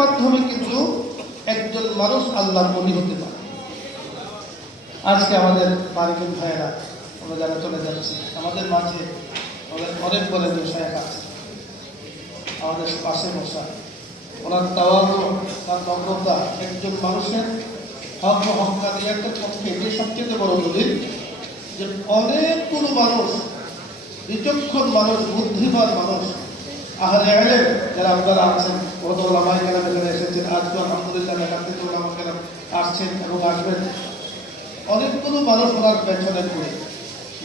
মাধ্যমে কিন্তু একজন মানুষ আল্লাহর ওলি হতে পারে। আজকে আমাদের বাড়ির ভাইয়েরা আমরা যারা চলে যাচ্ছি, আমাদের মাঝে অনেক বলে যে শায়েখ আছে আমাদের পাশে বসা, ওনার তাওয়াজু, তার নম্রতা একজন মানুষের হক ও হক্কানিয়াতের পক্ষে যে সবচেয়ে বড় দলিল যে অনেকগুলো মানুষ, বিচক্ষণ মানুষ, বুদ্ধিমান মানুষ, আহলে ইলম যারা আপনারা আছেন, বড় ওলামায়ে কেরাম এখানে এসেছেন, আজকে আলহামদুলিল্লাহ এখান থেকে ওলামায়ে কেরাম আসছেন এবং আসবেন। অনেকগুলো মানুষ ওনার পেছনে ঘুরে,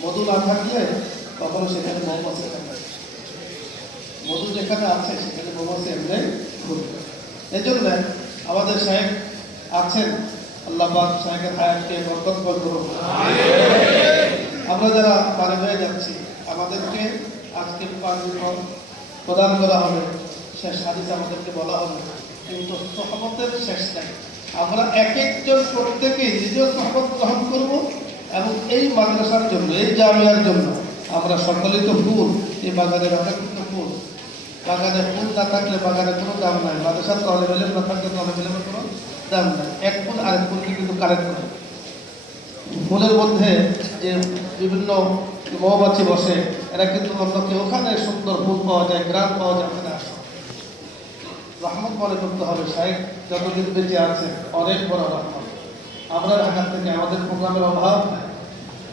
মধু না থাকলে কখনো সেখানে মৌমাছি থাকে না। মধু যেখানে আছে সেখানে মৌমাছি এমনি ঘুরবে। এই জন্য আমাদের শায়েখ আছেন, আল্লাহ পাক শায়েখের হায়াতকে বরকত করুন। আমরা যারা পারে হয়ে যাচ্ছি, আমাদেরকে আজকে প্রদান করা হবে, শেষ হাদিস আমাদেরকে বলা হবে, কিন্তু সহবতের শেষ নাই। আমরা এক একজন প্রত্যেকেই নিজেও সহবত গ্রহণ করব এবং এই মাদ্রাসার জন্য, এই জামিয়ার জন্য আমরা সকলেই তো ফুল, এই বাগানের অনেকগুলো ফুল, বাগানে ফুল না থাকলে বাগানে কোনো দাম নাই, মাদ্রাসার তলে বেলে না থাকলে তলে বেলে কোনো দাম নাই। এক ফুল আরেক ফুলকে কিন্তু কালেক্ট করে। ফুলের মধ্যে যে বিভিন্ন মৌমাছি বসে, এরা কিন্তু অন্যকে ওখানে সুন্দর ফুল পাওয়া যায়, গ্রাম পাওয়া যায়, ওখানে আসে। রহমত মনে করতে হবে, শায়েখ যতদিন বেঁচে আছে অনেক বড় রহমত। আমরা ঢাকা থেকে, আমাদের প্রোগ্রামের অভাব,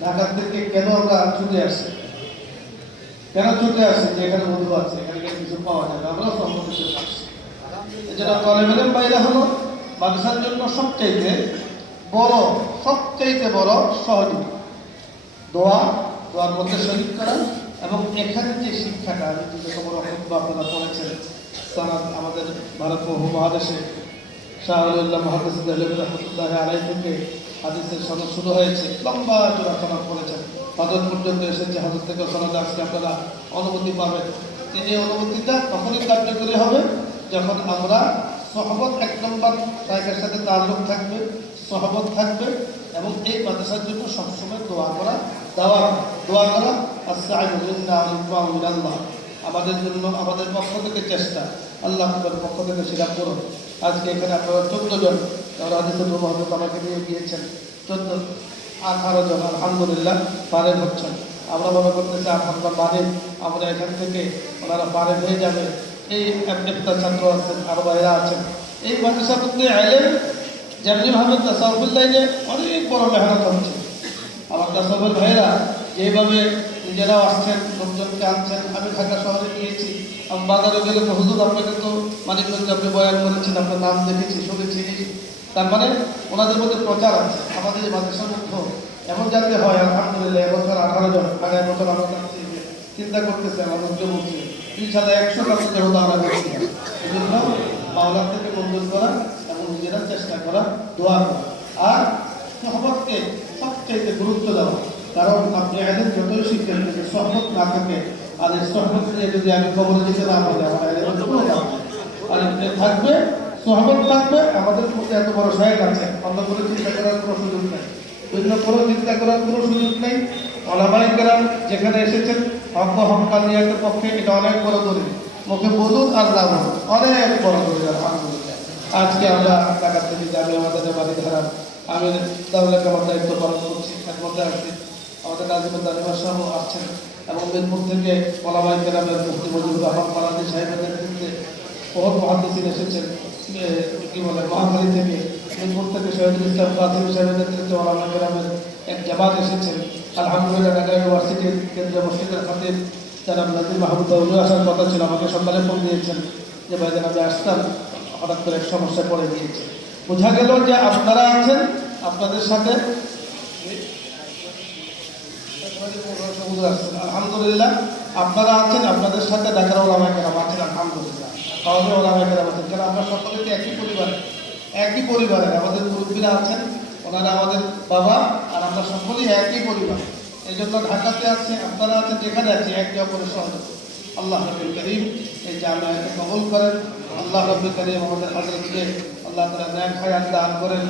ঢাকা থেকে কেন আমরা ছুটে আসি, কেন ছুটে আসি যে এখানে মধু আছে, এখানে কিছু পাওয়া যাবে, আমরাও সম্মতি চলে আসছি। এছাড়া তলেব ইলম বাইরে হলো মাদ্রাসার জন্য সবচাইতে বড় সহযোগী। দোয়ার মধ্যে শরীক করা এবং এখানে যে শিক্ষাটা, যত বড় খুতবা আপনারা পড়েছেন, সানাদ আমাদের ভারত মহাদেশে শাহরুল্লাহ মুহাদ্দিস রহমতুল্লাহ আলাইহি থেকে হাদিসের সনদ শুরু হয়েছে, লম্বা চূড়া সনদ পড়েছেন, হযরত পর্যন্ত এসেছে, হযরত থেকে সনদ আজকে আপনারা অনুমতি পাবেন। এই অনুমতিটা তখনই কার্যকরী হবে যখন আমরা সহবত, এক নম্বর শায়েখের সাথে তাল্লুক থাকবে, সহবত থাকবে এবং এই মাদ্রাসার জন্য সবসময় দোয়া করা, আল্লাহ আমাদের জন্য, আমাদের পক্ষ থেকে চেষ্টা, আল্লাহ পক্ষ থেকে সেটা করুন। আজকে এখানে আপনারা 14 জন, তারা হাদিসে মোহাম্মদ আমাকে নিয়ে গিয়েছেন, 18 জন আলহামদুলিল্লাহ পারে হচ্ছেন। আমরা মনে করতেছি আমরা পারে, আমরা এখান থেকে ওনারা পারে হয়ে যাবে। এই একটা ছাত্র আছেন, আরো বাইরে আছেন। এই মাদ্রাসার মধ্যে ইলম যেমনিভাবে তাসাউফুল লাইনে অনেক বড় মেহনত হচ্ছে। আমার তাসাউফের ভাইরা যেভাবে নিজেরাও আসছেন, লোকজনকে আনছেন। আমি ঢাকা শহরে গিয়েছি, আমি বাজারে গেলে তো হুজুর আপনাকে তো মানিকগঞ্জে আপনি বয়ান করেছেন, আপনার নাম দেখেছি, শুনেছি। তার মানে ওনাদের মধ্যে প্রচার আছে। আমাদের এই মাদ্রাসার মধ্যে এমন যাতে হয় আলহামদুলিল্লাহ, এবছর 18 জন, আগামী বছর আমরা চিন্তা করতেছে, আমাদের বলছি 30,100 টাকা যেহেতু আমরা করছি। এই জন্য মাওলার থেকে মঞ্জুর করা এবং নিজেরা চেষ্টা করা, দোয়া করা আর সহবতকে সবচেয়ে গুরুত্ব দেওয়া। কারণ আপনি এলেন যতই শিখতেন, যদি সহবত না থাকে, আর এই সহবত নিয়ে যদি আমি খবরে যেতে না পারি, আমার এলেন কোনো কাজ নেই। আর থাকবে, সহবত থাকবে। আমাদের মধ্যে এত বড় শায়েখ আছে, অন্য কোনো চিন্তা করার কোনো সুযোগ নেই, অন্য কোনো চিন্তা করার কোনো সুযোগ নেই। ওলামায়ে কেরাম যেখানে এসেছেন হক ও হক্কানিয়াতের পক্ষে, এটা অনেক বড় দলিল। মুখে বলুন আর না বলুন, অনেক বড় দলিল আলহামদুলিল্লাহ। আজকে আমরা ঢাকা থেকে যাবে আমাদের বাড়ি ধারা, আমি তাহলে আমার দায়িত্ব পালন করছি, এর মধ্যে আসছি। আমাদের নাজিমুল দানিমা সাহেব আসছেন এবং মিরপুর থেকে ওলামায়ে কেরামের মুফতি মুজিবুর রহমান ফারাজি সাহেবের নেতৃত্বে বহুত মুহাদ্দিসিন এসেছেন। কি বলে, মহাখালী থেকে, মিরপুর থেকে শহীদুল ইসলাম কাসিম সাহেবের নেতৃত্বে ওলামায়ে কেরামের এক জামাত এসেছেন। আলহামদুলিল্লাহ ঢাকা ইউনিভার্সিটির কেন্দ্রীয় মসজিদের খতিব জনাব নাজির মাহমুদ দাউদ আসার কথা ছিল, আমাকে সকালে ফোন দিয়েছেন যে ভাইজান আমি আসতাম, হঠাৎ করে এক সমস্যায় পড়ে গিয়েছে। বোঝা গেল যে আপনারা আছেন, আপনাদের সাথে আলহামদুলিল্লাহ আপনারা আছেন, আপনাদের সাথে ঢাকার ওলামায়ে কেরাম আছেন আলহামদুলিল্লাহ, তাহলে ওলামায়ে কেরাম আছেন। কারণ আমরা সকলে তো একই পরিবারের আমাদের মুরব্বীরা আছেন, ওনারা আমাদের বাবা, আর আমরা সকলেই একই পরিবার। এই জন্য ঢাকাতে আছে, আপনারা আছেন, যেখানে আছে একে অপরের সহযোগ। আল্লাহ রাব্বুল কারীম এই জামিয়াকে কবুল করেন। আল্লাহ রাব্বুল কারীম আমাদের হযরতকে আল্লাহ তাআলা নেক হায়াত দান করেন,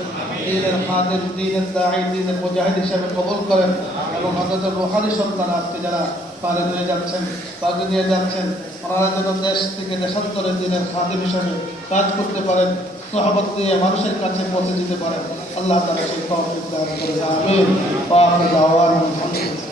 দ্বীনের খাদিম, দ্বীনের দাঈ, দ্বীনের মুজাহিদ হিসেবে কবুল করেন এবং হযরতের রূহানি সন্তান আজকে যারা পারে নিয়ে যাচ্ছেন, বাগে নিয়ে যাচ্ছেন। ওনারা যেন দেশ থেকে দেশান্তরের দিনের খাদিম হিসাবে কাজ করতে পারেন, সহবত নিয়ে মানুষের কাছে পৌঁছে দিতে পারেন। আল্লাহ তাআলা সেই তৌফিক দান করে। আমিন। ওয়া আখিরু দাওয়ানা আলহামদুলিল্লাহ।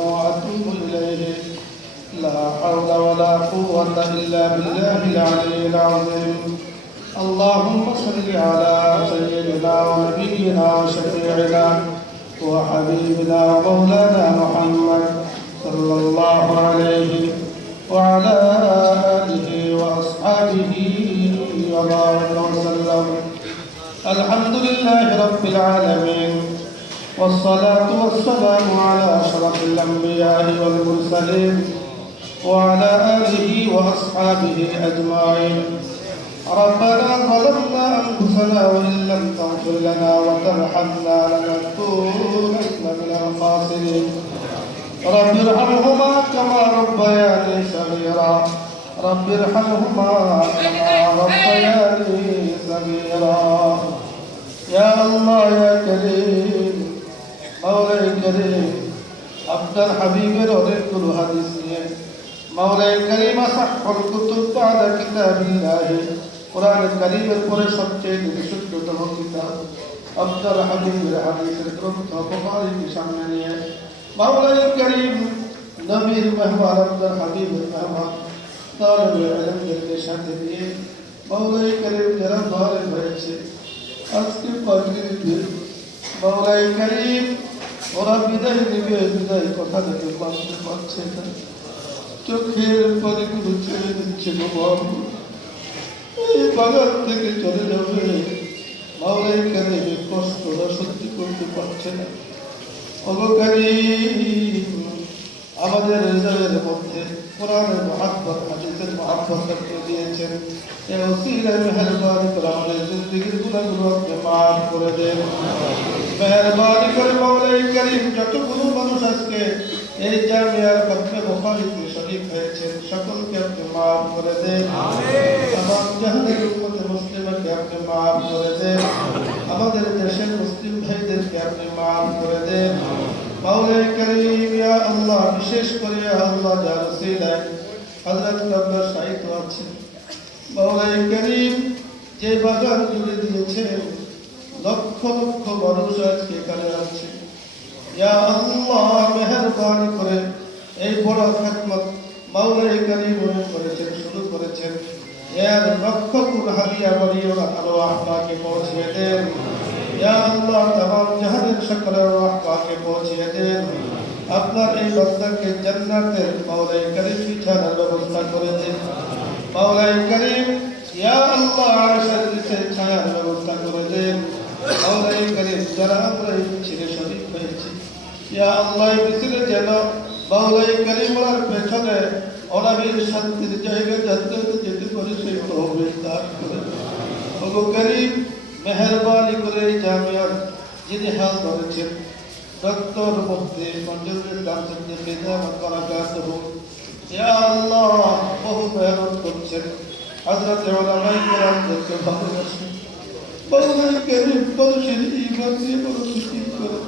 وأتوب إليه لا حول ولا قوة إلا بالله العلي العظيم. اللهم صل على سيدنا ونبينا وشفيعنا وحبيبنا ومولانا محمد صلى الله عليه وعلى آله وأصحابه وبارك وسلم. الحمد لله رب العالمين، والصلاة والسلام على أشرف الأنبياء والمرسلين وعلى آله وأصحابه أجمعين. ربنا ظلمنا أنفسنا وإن لم تغفر لنا وترحمنا لنكونن من الخاسرين. رب ارحمهما كما ربياني صغيرا، رب ارحمهما كما ربياني صغيرا. يا الله يا كريم مولاي كريم আপনার হাবিবের অনেকগুলো হাদিস নিয়ে মাওলাই করিম আসাহুল কুতুব বাদা কিতাবিল্লাহ, কোরআন কারীমের পরে সবচেয়ে বিশুদ্ধতম কিতাব আপনার হাবিবের হাদিসের গ্রন্থ বুখারীকে সামনে নিয়ে মাওলাই করিম নবীর মেহমান, আপনার হাবিবের মেহমান তালিবে ইলমদেরকে সাথে নিয়ে মাওলাই করিম যারা দলে হয়েছে আজকে পাগড়ির দিন মাওলাই করিম ওরা বিদায় নেবে, বিদায় কথা থেকে মানতে পারছে না, চোখের পানিগুলো ছেড়ে দিচ্ছে। ভগবান এই বাগান থেকে চলে যাবে, মাওলাই করিম কষ্টটা সহ্য করতে পারছে না। আমাদের হৃদয়ের মধ্যে কোরআনের মহাব্বত হাদিসের মহাব্বত দিয়েছেন। এই ওসিলায় মেহেরবানি করে আমাদের জিন্দেগির গুনাহগুলো আপনি মাফ করে দেন। মেহেরবানি করে মাওলাই করিম যতগুলো মানুষ আজকে এই জামিয়ার খতমে বুখারীতে শরীক হয়েছেন সকলকে আপনি মাফ করে দেন। তামাম জাহানের উম্মতে মুসলিমাকে আপনি মাফ করে দেন। আমাদের দেশের মুসলিম ভাইদেরকে আপনি মাফ করে দেন। মাওলাই করিম ইয়া আল্লাহ, বিশেষ করে ইয়া আল্লাহ যার ওসিলায় হযরত কাবলা শাহিদ আছেন, মাওলাই করিম যে বাগান জুড়ে দিয়েছেন লক্ষ লক্ষ মানুষ আজকে এখানে আছে। ইয়া আল্লাহ মেহেরবানি করে এই বড় খেদমত মাওলাই করিম করেছেন, শুরু করেছেন, এর লক্ষ গুণ হাদিয়া বাড়িয়ে আরো আপনাকে পৌঁছে দেন। ইয়া আল্লাহ তামাম জাহানের সকলের আহ্বাকে পৌঁছিয়ে দেন। আপনার এই বান্দাকে জান্নাতের মাওলাই করিম বিছানার ব্যবস্থা করে দেন। মাওলাই করিম ইয়া আল্লাহ আরশের নিচে ছায়ার ব্যবস্থা করে দেন। মাওলাই করিম যারা আমরা এই মিছিলে শরীক হয়েছি, ইয়া আল্লাহ এই মিছিলে যেন মাওলাই করিম ওনার পেছনে অনাবির শান্তির জায়গা জান্নাতে যেতে পারে সেই তৌফিক দান করে দেন। ওগো করিম মেহেরবানি করে এই জামিয়ার যিনি হাল ধরেছেন ডক্টর মুফতি মঞ্জুরুল ইসলাম সাহেব বেদামত বারাকাতুহু, ইয়া আল্লাহ বহু মেহনত করছেন, হযরত উলামায়ে কেরামদেরকে ভালোবাসেন। মাওলাই করিম মানুষের ঈমান দিয়ে পরিচিত করেন।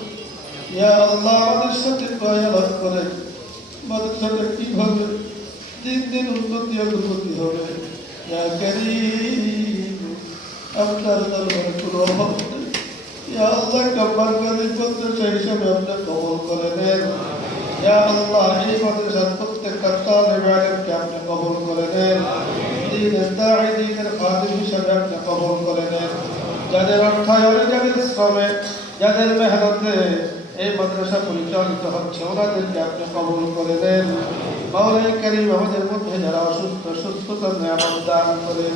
ইয়া আল্লাহ আমাদের সাথে দয়ালাভ করেন, মানুষের কিভাবে দিন দিন উন্নতি অগ্রগতি হবে। ইয়া করিম আপনার দরবারে কোনো অভাব নেই। ইয়া আল্লাহ কাব্বার কাদের মাদ্রাসা হিসাবে আপনি কবুল করে নেন। ইয়া আল্লাহ এই মাদ্রাসার প্রত্যেকটা তালিবে ইলমকে আপনি কবুল করে নেন। দ্বীনের দাঈ দ্বীনের খাদিম হিসাবে আপনি কবুল করে নেন। যাদের অর্থায়নে, যাদের শ্রমে, যাদের মেহনতে এই মাদ্রাসা পরিচালিত হচ্ছে ওনাদেরকে আপনি কবুল করে নেন। মাওলাই করিম আমাদের মধ্যে যারা অসুস্থ সুস্থতার নিয়ামত দান করেন।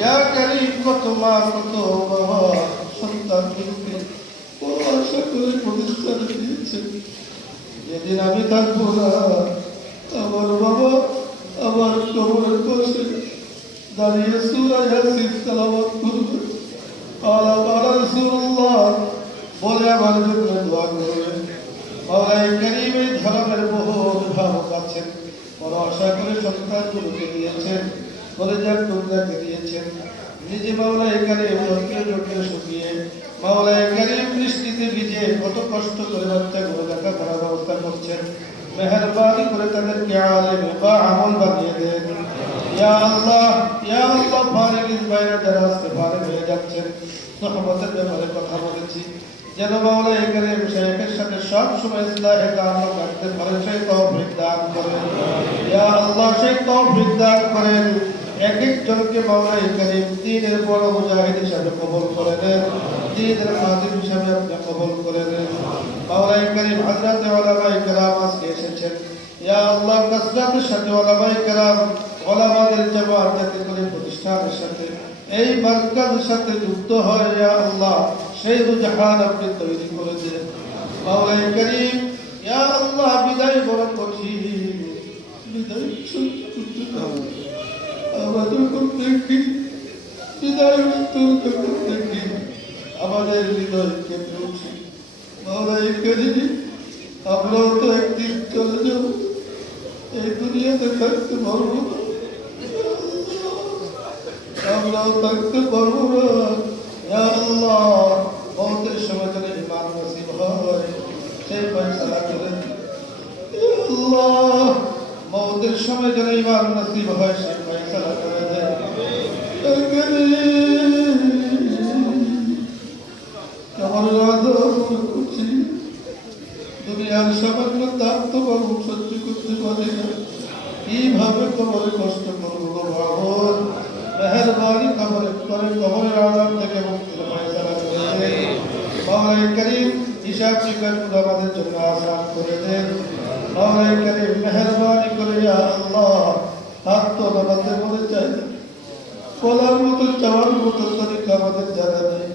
ইয়া করিম কত মা কত বাবা সন্তান মিলতে বড় আশা করে প্রতিষ্ঠান দিয়েছেন, যেদিন আমি থাকবো না আমার বাবা আমার কবরের পাশে দাঁড়িয়ে সূরা ইয়াসিন তেলাওয়াত করবে, আলা আলা রাসূলুল্লাহ বলে আমার জন্য দোয়া করবেন। মাওলাই করিম এই ধরনের বহু অভিভাবক আছেন বড় আশা করে সন্তানগুলোকে দিয়েছেন, কলেজার টুকরাকে দিয়েছেন। নিজে মাওলা এখানে ধৈর্য শুকিয়ে মাওলা এখানে বৃষ্টিতে ভিজে কত কষ্ট করে বাচ্চাগুলো লেখাপড়ার ব্যবস্থা করছেন। মেহেরবানি করে তাদেরকে আলেম বা আমল বানিয়ে দেন। ইয়া আল্লাহ ফারিগিস ভাইরা যারা আজকে ফারিগ হয়ে যাচ্ছেন, সোহবতের ব্যাপারে কথা বলেছি, যেন মাওলা এখানে শেখের সাথে সব সময় ইসলাহে তাআল্লুক রাখতে পারে, সেই তৌফিক দান করেন। ইয়া আল্লাহ সেই তৌফিক দান করেন। এক একজনকে মাওলা এখানে দ্বীনের বড় মুজাহিদ হিসাবে কবুল করে নেন, দ্বীনের খাদিম হিসাবে আপনি কবুল করে নেন। মাওলা এখানে হযরত উলামায়ে কেরাম আজকে এসেছেন। ইয়া আল্লাহ কাসরাতের সাথে উলামায়ে কেরাম ওলামাদের জামাত যাতে করে প্রতিষ্ঠানের সাথে এই মার্কাজের সাথে যুক্ত হয়, ইয়া আল্লাহ সেই রুজহান আপনি তৈরি করে দেন। মাওলা করিম ইয়া আল্লাহ বিদায় বড় কঠিন, বিদায় আমাদের করতে কি বিদায় করতে কি আমাদের হৃদয় কেঁপে উঠছে। মাওলা করিম আমরাও তো একদিন চলে যাব, এই দুনিয়াতে থাকতে পারবো না, আমরাও থাকতে পারবো না। ইয়া আল্লাহ মওতের সময় যেন ঈমান নসিব হয় সেই ফয়সালা করেন। ইয়া আল্লাহ মওতের সময় যেন ঈমান নসিব হয় সেই ফয়সালা করে দেন। আমার করছি দুনিয়ার সামান্য দাম তো বড় সহ্য করতে পারি না, কিভাবে কবরে কষ্ট করবো বাবর, মেহেরবানি কবরের আযাব থেকে মুক্তির ফয়সালা করে দেন। মাওলা করিম হিসাব নিকাশগুলো আমাদের জন্য আসান করে দেন। মাওলা করিম মেহেরবানি করে ইয়া আল্লাহ হাত তো আমাদের মনে চাই না, বলার মতো চাওয়ার মতো তরিকা আমাদের জানা নেই।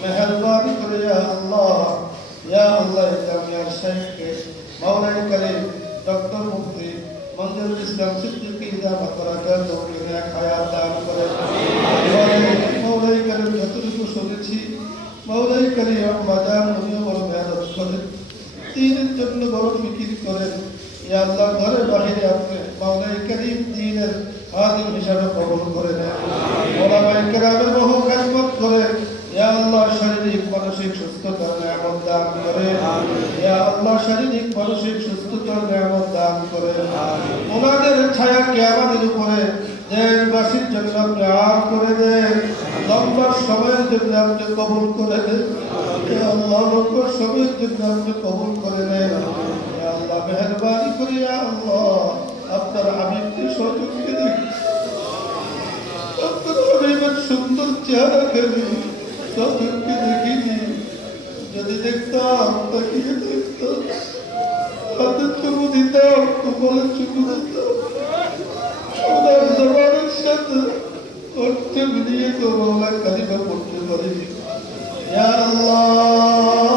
মেহেরবানি করে ইয়া আল্লাহ জামিয়ার শেখকে মাওলা করিম ডক্টর মুফতি মঞ্জুরুল ইসলাম সিদ্দিকী দামাত বরকাতুহু নেক হায়াত দান করেন। মাওলা করিম যতটুকু শুনেছি মাওলা করিম মাদাম উনিও বড় মেহনত করেন, দ্বীনের জন্য বড় ফিকির করেন। ইয়া আল্লাহ ঘরে বাহিরে আপনি মাওলা করিম দ্বীনের খাদিম হিসাবে কবুল করে নেন। ওলামায়ে কেরামের বহু খেদমত করেন। ইয়া আল্লাহ শারীরিক মানসিক সুস্থতার নিয়ামত দান করেন। ইয়া আল্লাহ শারীরিক মানসিক সুস্থতার নিয়ামত দান করেন। ওনাদের ছায়া কিয়ামতের উপরে দেশবাসীর জন্য আপনি আর করে দেন। লম্বা সময়ের জন্য আপনি কবুল করে দেন। ইয়া আল্লাহ লম্বা সময়ের জন্য আপনি কবুল করে দেন। ইয়া আল্লাহ মেহেরবানি করে ইয়া আল্লাহ আপনার হাবিবকে সচক্ষে দেখি, আপনার হাবিবের সুন্দর চেহারা খেলি সচক্ষে দেখিনি, যদি দেখতাম তাকিয়ে দেখতাম, হাতের চুমু দিতাম, কপালের চুমু দিতাম, ওনার জবানের সাথে অর্থ মিলিয়ে তো মাওলা কালিমা পড়তে পারিনি। ইয়া আল্লাহ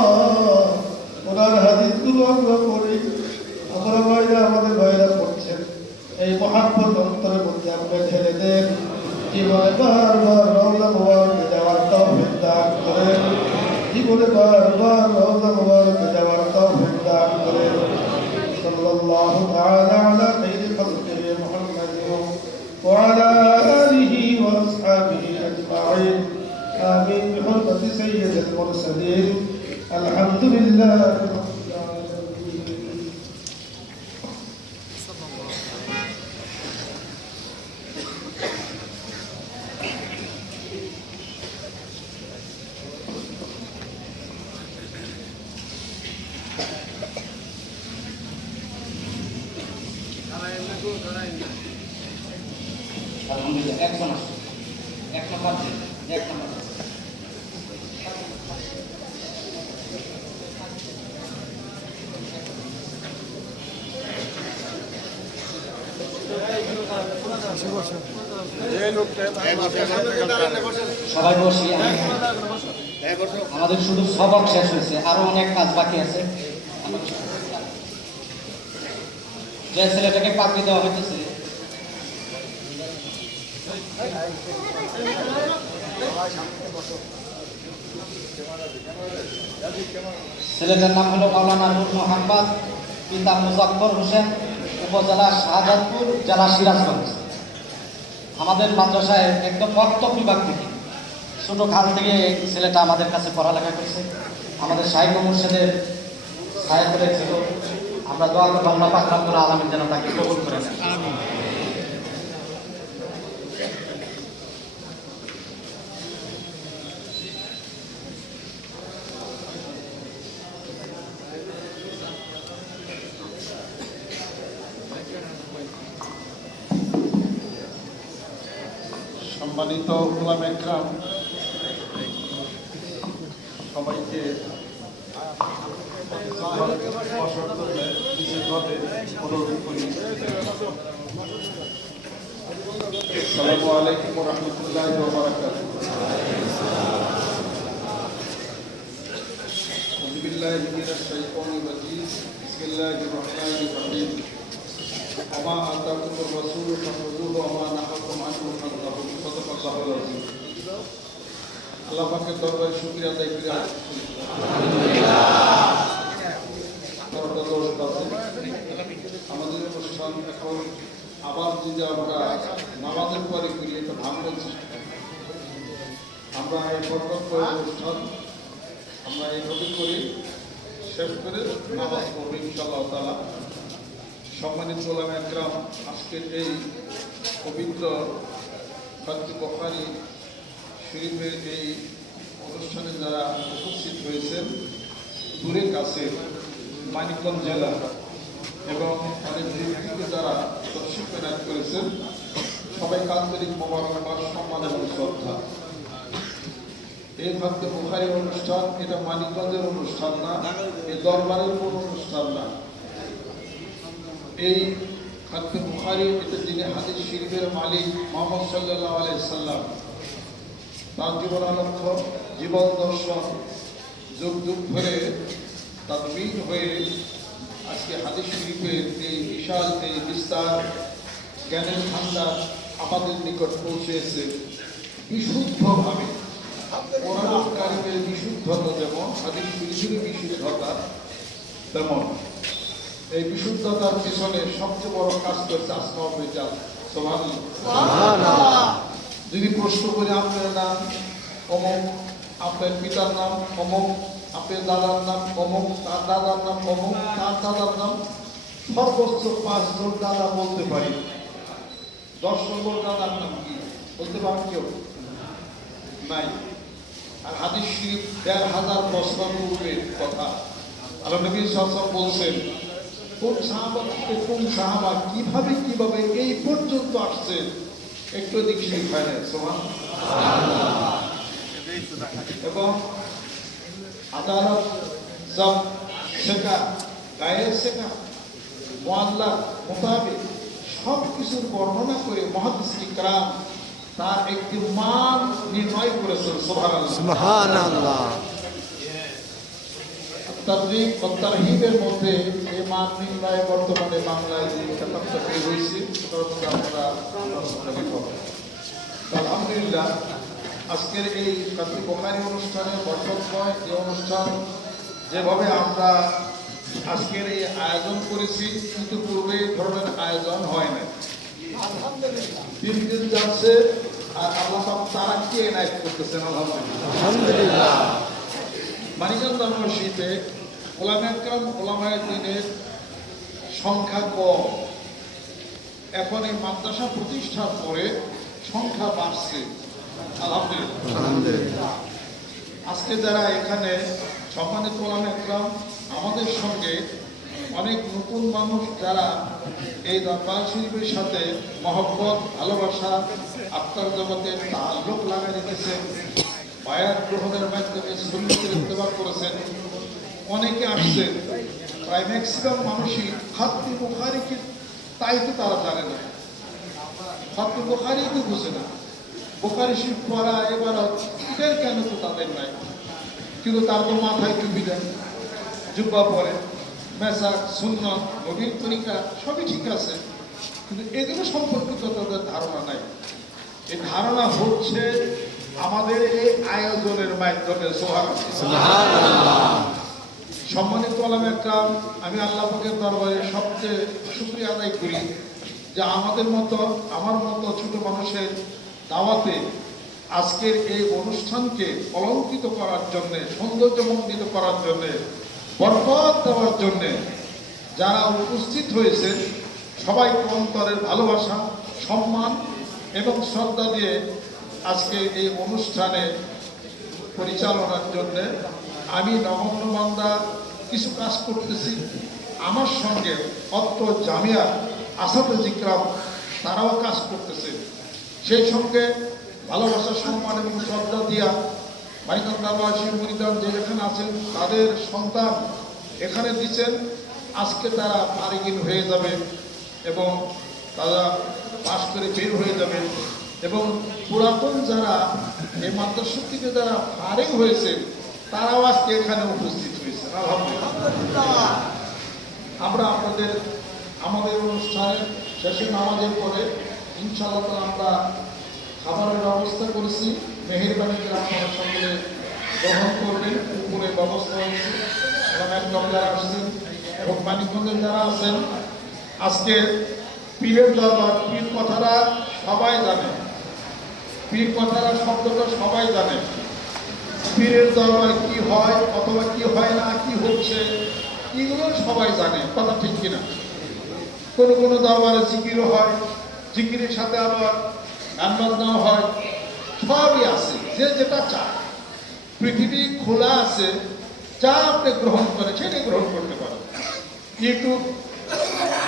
ওনার হাদিসগুলো আমরা পড়ি, আমরা আমাদের ভাইরা পড়ছেন, এই মহাব্বত অন্তরের মধ্যে আমরা ঢেলে দেন। জীবনে বারবার রওজা মুবারকে যাওয়ার তৌফিক দান করেন, জীবনে বারবার রওজা মুবারকে যাওয়ার তৌফিক দান করেন। সাল্লাল্লাহু তাআলা আলা খাইরি খালকিহি মুহাম্মাদিন ওয়া আলা আলিহি ওয়া আসহাবিহি আজমাইন। আমিন বিহুরমতি সাইয়্যিদিল মুরসালিন। আলহামদুলিল্লাহি আলহামদুলিল্লাহ একজন আসছে, এক নম্বর এক নম্বর সবাই বসি। আমাদের শুধু সবক শেষ হয়েছে, আরো অনেক কাজ বাকি আছে। যে ছেলেটাকে পাকড়ি দেওয়া হইতেছে ছেলেটার নাম হলো মাওলানা নূর মোহাম্মদ পিতা মুজাফফর হোসেন উপজেলা শাহজাদপুর, জেলা সিরাজগঞ্জ। আমাদের মাদ্রাসায় একদম মক্তব বিভাগ থেকে ছোট খাল থেকে এই ছেলেটা আমাদের কাছে পড়ালেখা করছে। আমাদের সাহিত্য মুর্শিদের সাহেবদের ছিল। আমরা দোয়া করব আল্লাহ পাক রব্বুল আলামিন যেন তাকে কবুল করে নেন। সম্মানিত উলামা ইকরাম, সবাইকে বসার জন্য বিশেষভাবে অনুরোধ করি। আসসালামু আলাইকুম ওয়া রাহমাতুল্লাহি ওয়া বারাকাতুহু। আউযু বিল্লাহি মিনাশ শাইতানির রাজীম। বিসমিল্লাহির রাহমানির রাহিম। ওমা আতাকুমুর রাসূলু ফাখুযুহু ওয়া মা নাহাকুম আনহু ফান্তাহু। সাদাকাল্লাহুল আযীম। আল্লাহ পাকের দরবারে শুকরিয়া আদায় করি। আমাদের অনুষ্ঠান এখন আবার যদি আমরা নামাজের পরে করি, এটা ভাঙন সৃষ্টি হয়। আমরা এই বরকত অনুষ্ঠান আমরা এইভাবে করি, শেষ করে নামাজ পড়ব ইনশাআল্লাহ তাআলা। সম্মানিত উলামা ইকরাম, আজকের এই পবিত্র ফাতহি বুখারী শরীফের এই অনুষ্ঠানে যারা উপস্থিত হয়েছেন, দূরে কাছে মানিকগঞ্জ জেলা এবং অনেক দূর থেকে যারা দর্শক প্রদান করেছেন, সবাইকে আন্তরিক মোবারকবাদ, সম্মান এবং শ্রদ্ধা। এই ফাতহি বুখারী অনুষ্ঠান এটা মানিকগঞ্জের অনুষ্ঠান না, এই দরবারের কোনো অনুষ্ঠান না। এই ফাতহি বুখারী এটা যিনি হাদিস শরীফের মালিক মুহাম্মদ সাল্লাল্লাহু আলাইহি সাল্লাম, তার জীবনানন্দ জীবন দর্শন যুগ যুগ ধরে তাদবির হয়ে আজকে হাদিস শরীফের এই বিশাল এই বিস্তার জ্ঞানের ভান্ডার আমাদের নিকট পৌঁছেছে বিশুদ্ধভাবে। কোরআন কারীমের বিশুদ্ধতা যেমন হাদিস শরীফের বিশুদ্ধতা তেমন এই বিশুদ্ধতার পিছনে সবচেয়ে বড় কাজ করছে আসমাউল রিজাল। সুবহানাল্লাহ। যদি প্রশ্ন করি আপনার নাম অমুক, আপনার পিতার নাম অমুক, আপনার দাদার নাম অমুক, তার দাদার নাম অমুক, তার দাদার নাম, সর্বোচ্চ 5 জন দাদা বলতে পারি। 10 নম্বর দাদার নাম কি বলতে পারেন কেউ? নাই। আর হাদিস শরীফ 1500 বছর পূর্বের কথা। আল্লাহ নবী সাল্লাল্লাহু আলাইহি ওয়াসাল্লাম বলছেন, কোন সাহাবা থেকে কোন সাহাবা কিভাবে এই পর্যন্ত আসছে একটু দিক শিখায় না। সুবহানাল্লাহ। এবং আদালত জব শেখা, গায়ের শেখা, মুআল্লা মোতাবেক সব কিছুর বর্ণনা করে মুহাদ্দিস ইকরাম তার একটি মান নির্ণয় করেছেন। সুবহানাল্লাহ। তারগীব ও তারহিবের মধ্যে এই মান নির্ণয় বর্তমানে বাংলায় যে কিতাবটা বের হয়েছে, আপনারা আলহামদুলিল্লাহ। আজকের এই ফাতহি বুখারী অনুষ্ঠানের বরকতময় এই অনুষ্ঠান যেভাবে আমরা আজকের এই আয়োজন করেছি, কিন্তু পূর্বে এই ধরনের আয়োজন হয় না। দিন দিন যাচ্ছে আর আল্লাহ তারা কি এনায়েত করতেছেন। আলহামদুলিল্লাহ। মানিকগঞ্জ ইউনিভার্সিটিতে উলামা ইকরাম উলামায়ে দ্বীনের সংখ্যা কম। এখন এই মাদ্রাসা প্রতিষ্ঠার পরে সংখ্যা বাড়ছে। আলহামদুলিল্লাহ। আজকে যারা এখানে সম্মানিত উলামা ইকরাম, আমাদের সঙ্গে অনেক নতুন মানুষ যারা এই দরবার শরীফের সাথে মহব্বত, ভালোবাসা, আত্মার জগতে তাআল্লুক লাগাই রেখেছেন, বায়াত গ্রহণের মাধ্যমে সুন্নতের ইত্তেবা করেছেন, অনেকে আসছেন। প্রায় ম্যাক্সিমাম মানুষই ফাতহি বুখারী কি তাই তো তারা জানে না, ফাতহি বুখারী তো বুঝে না। বুখারী শরীফ পড়া এবার এটার কেন তো তাদের নাই, কিন্তু তার তো মাথায় টুপি দেন, জুব্বা পরে, মেসাক, সুন্নত, নবীর তরিকা সবই ঠিক আছে, কিন্তু এগুলো সম্পর্কিত তাদের ধারণা নাই। এই ধারণা হচ্ছে আমাদের এই আয়োজনের মাধ্যমে। সুবহানাল্লাহ। সম্মানিত ওলামা একরাম, আমি আল্লাহ পাকের দরবারে সবচেয়ে শুকরিয়া আদায় করি যে আমাদের মতো, আমার মতো ছোট মানুষের দাওয়াতে আজকের এই অনুষ্ঠানকে অলঙ্কৃত করার জন্যে, সৌন্দর্যমণ্ডিত করার জন্যে, বরকত দেওয়ার জন্যে যারা উপস্থিত হয়েছে সবাইকে অন্তরের ভালোবাসা, সম্মান এবং শ্রদ্ধা দিয়ে আজকে এই অনুষ্ঠানে পরিচালনার জন্যে আমি নগণ্য বান্দা কিছু কাজ করতেছি। আমার সঙ্গে অত্র জামিয়া আসাদে জিকরাম তারাও কাজ করতেছে। সেই সঙ্গে ভালোবাসা, সম্মান এবং শ্রদ্ধা দিয়া মাইকান্দাবাসী মুরিদান যে যেখানে আছেন তাদের সন্তান এখানে দিচ্ছেন। আজকে তারা ফারিগিন হয়ে যাবে এবং তারা পাশ করে বের হয়ে যাবে এবং পুরাতন যারা এই মাদ্রাসা থেকে যারা ফারিগ হয়েছে তারাও আজকে এখানে উপস্থিত হয়েছে। আলহামদুলিল্লাহ। আমরা আমাদের অনুষ্ঠানের শেষে নামাজের পরে ইনশাআল্লাহ আমরা খাবারের ব্যবস্থা করেছি। মেহেরবানি করে আপনারা সকলে গ্রহণ করবেন। উপরে ব্যবস্থা হয়েছে এবং একদম যারা আসছেন এবং মানিকগঞ্জের যারা আছেন, আজকে পীরের দরবার, পীর কথাটা সবাই জানে, পীর কথাটা শব্দটা সবাই জানে। পীরের দরবার কি হয় অথবা কি হয় না, কি হচ্ছে, এগুলো সবাই জানে, কথা ঠিক কিনা? কোনো কোনো দরবারে জিকিরও হয়, জিকিরের সাথে আবার গান বাজনাও হয়, সবই আছে। যে যেটা চায়, পৃথিবী খোলা আছে, যা আপনি গ্রহণ করে সেটাই গ্রহণ করতে পারেন। ইউটিউব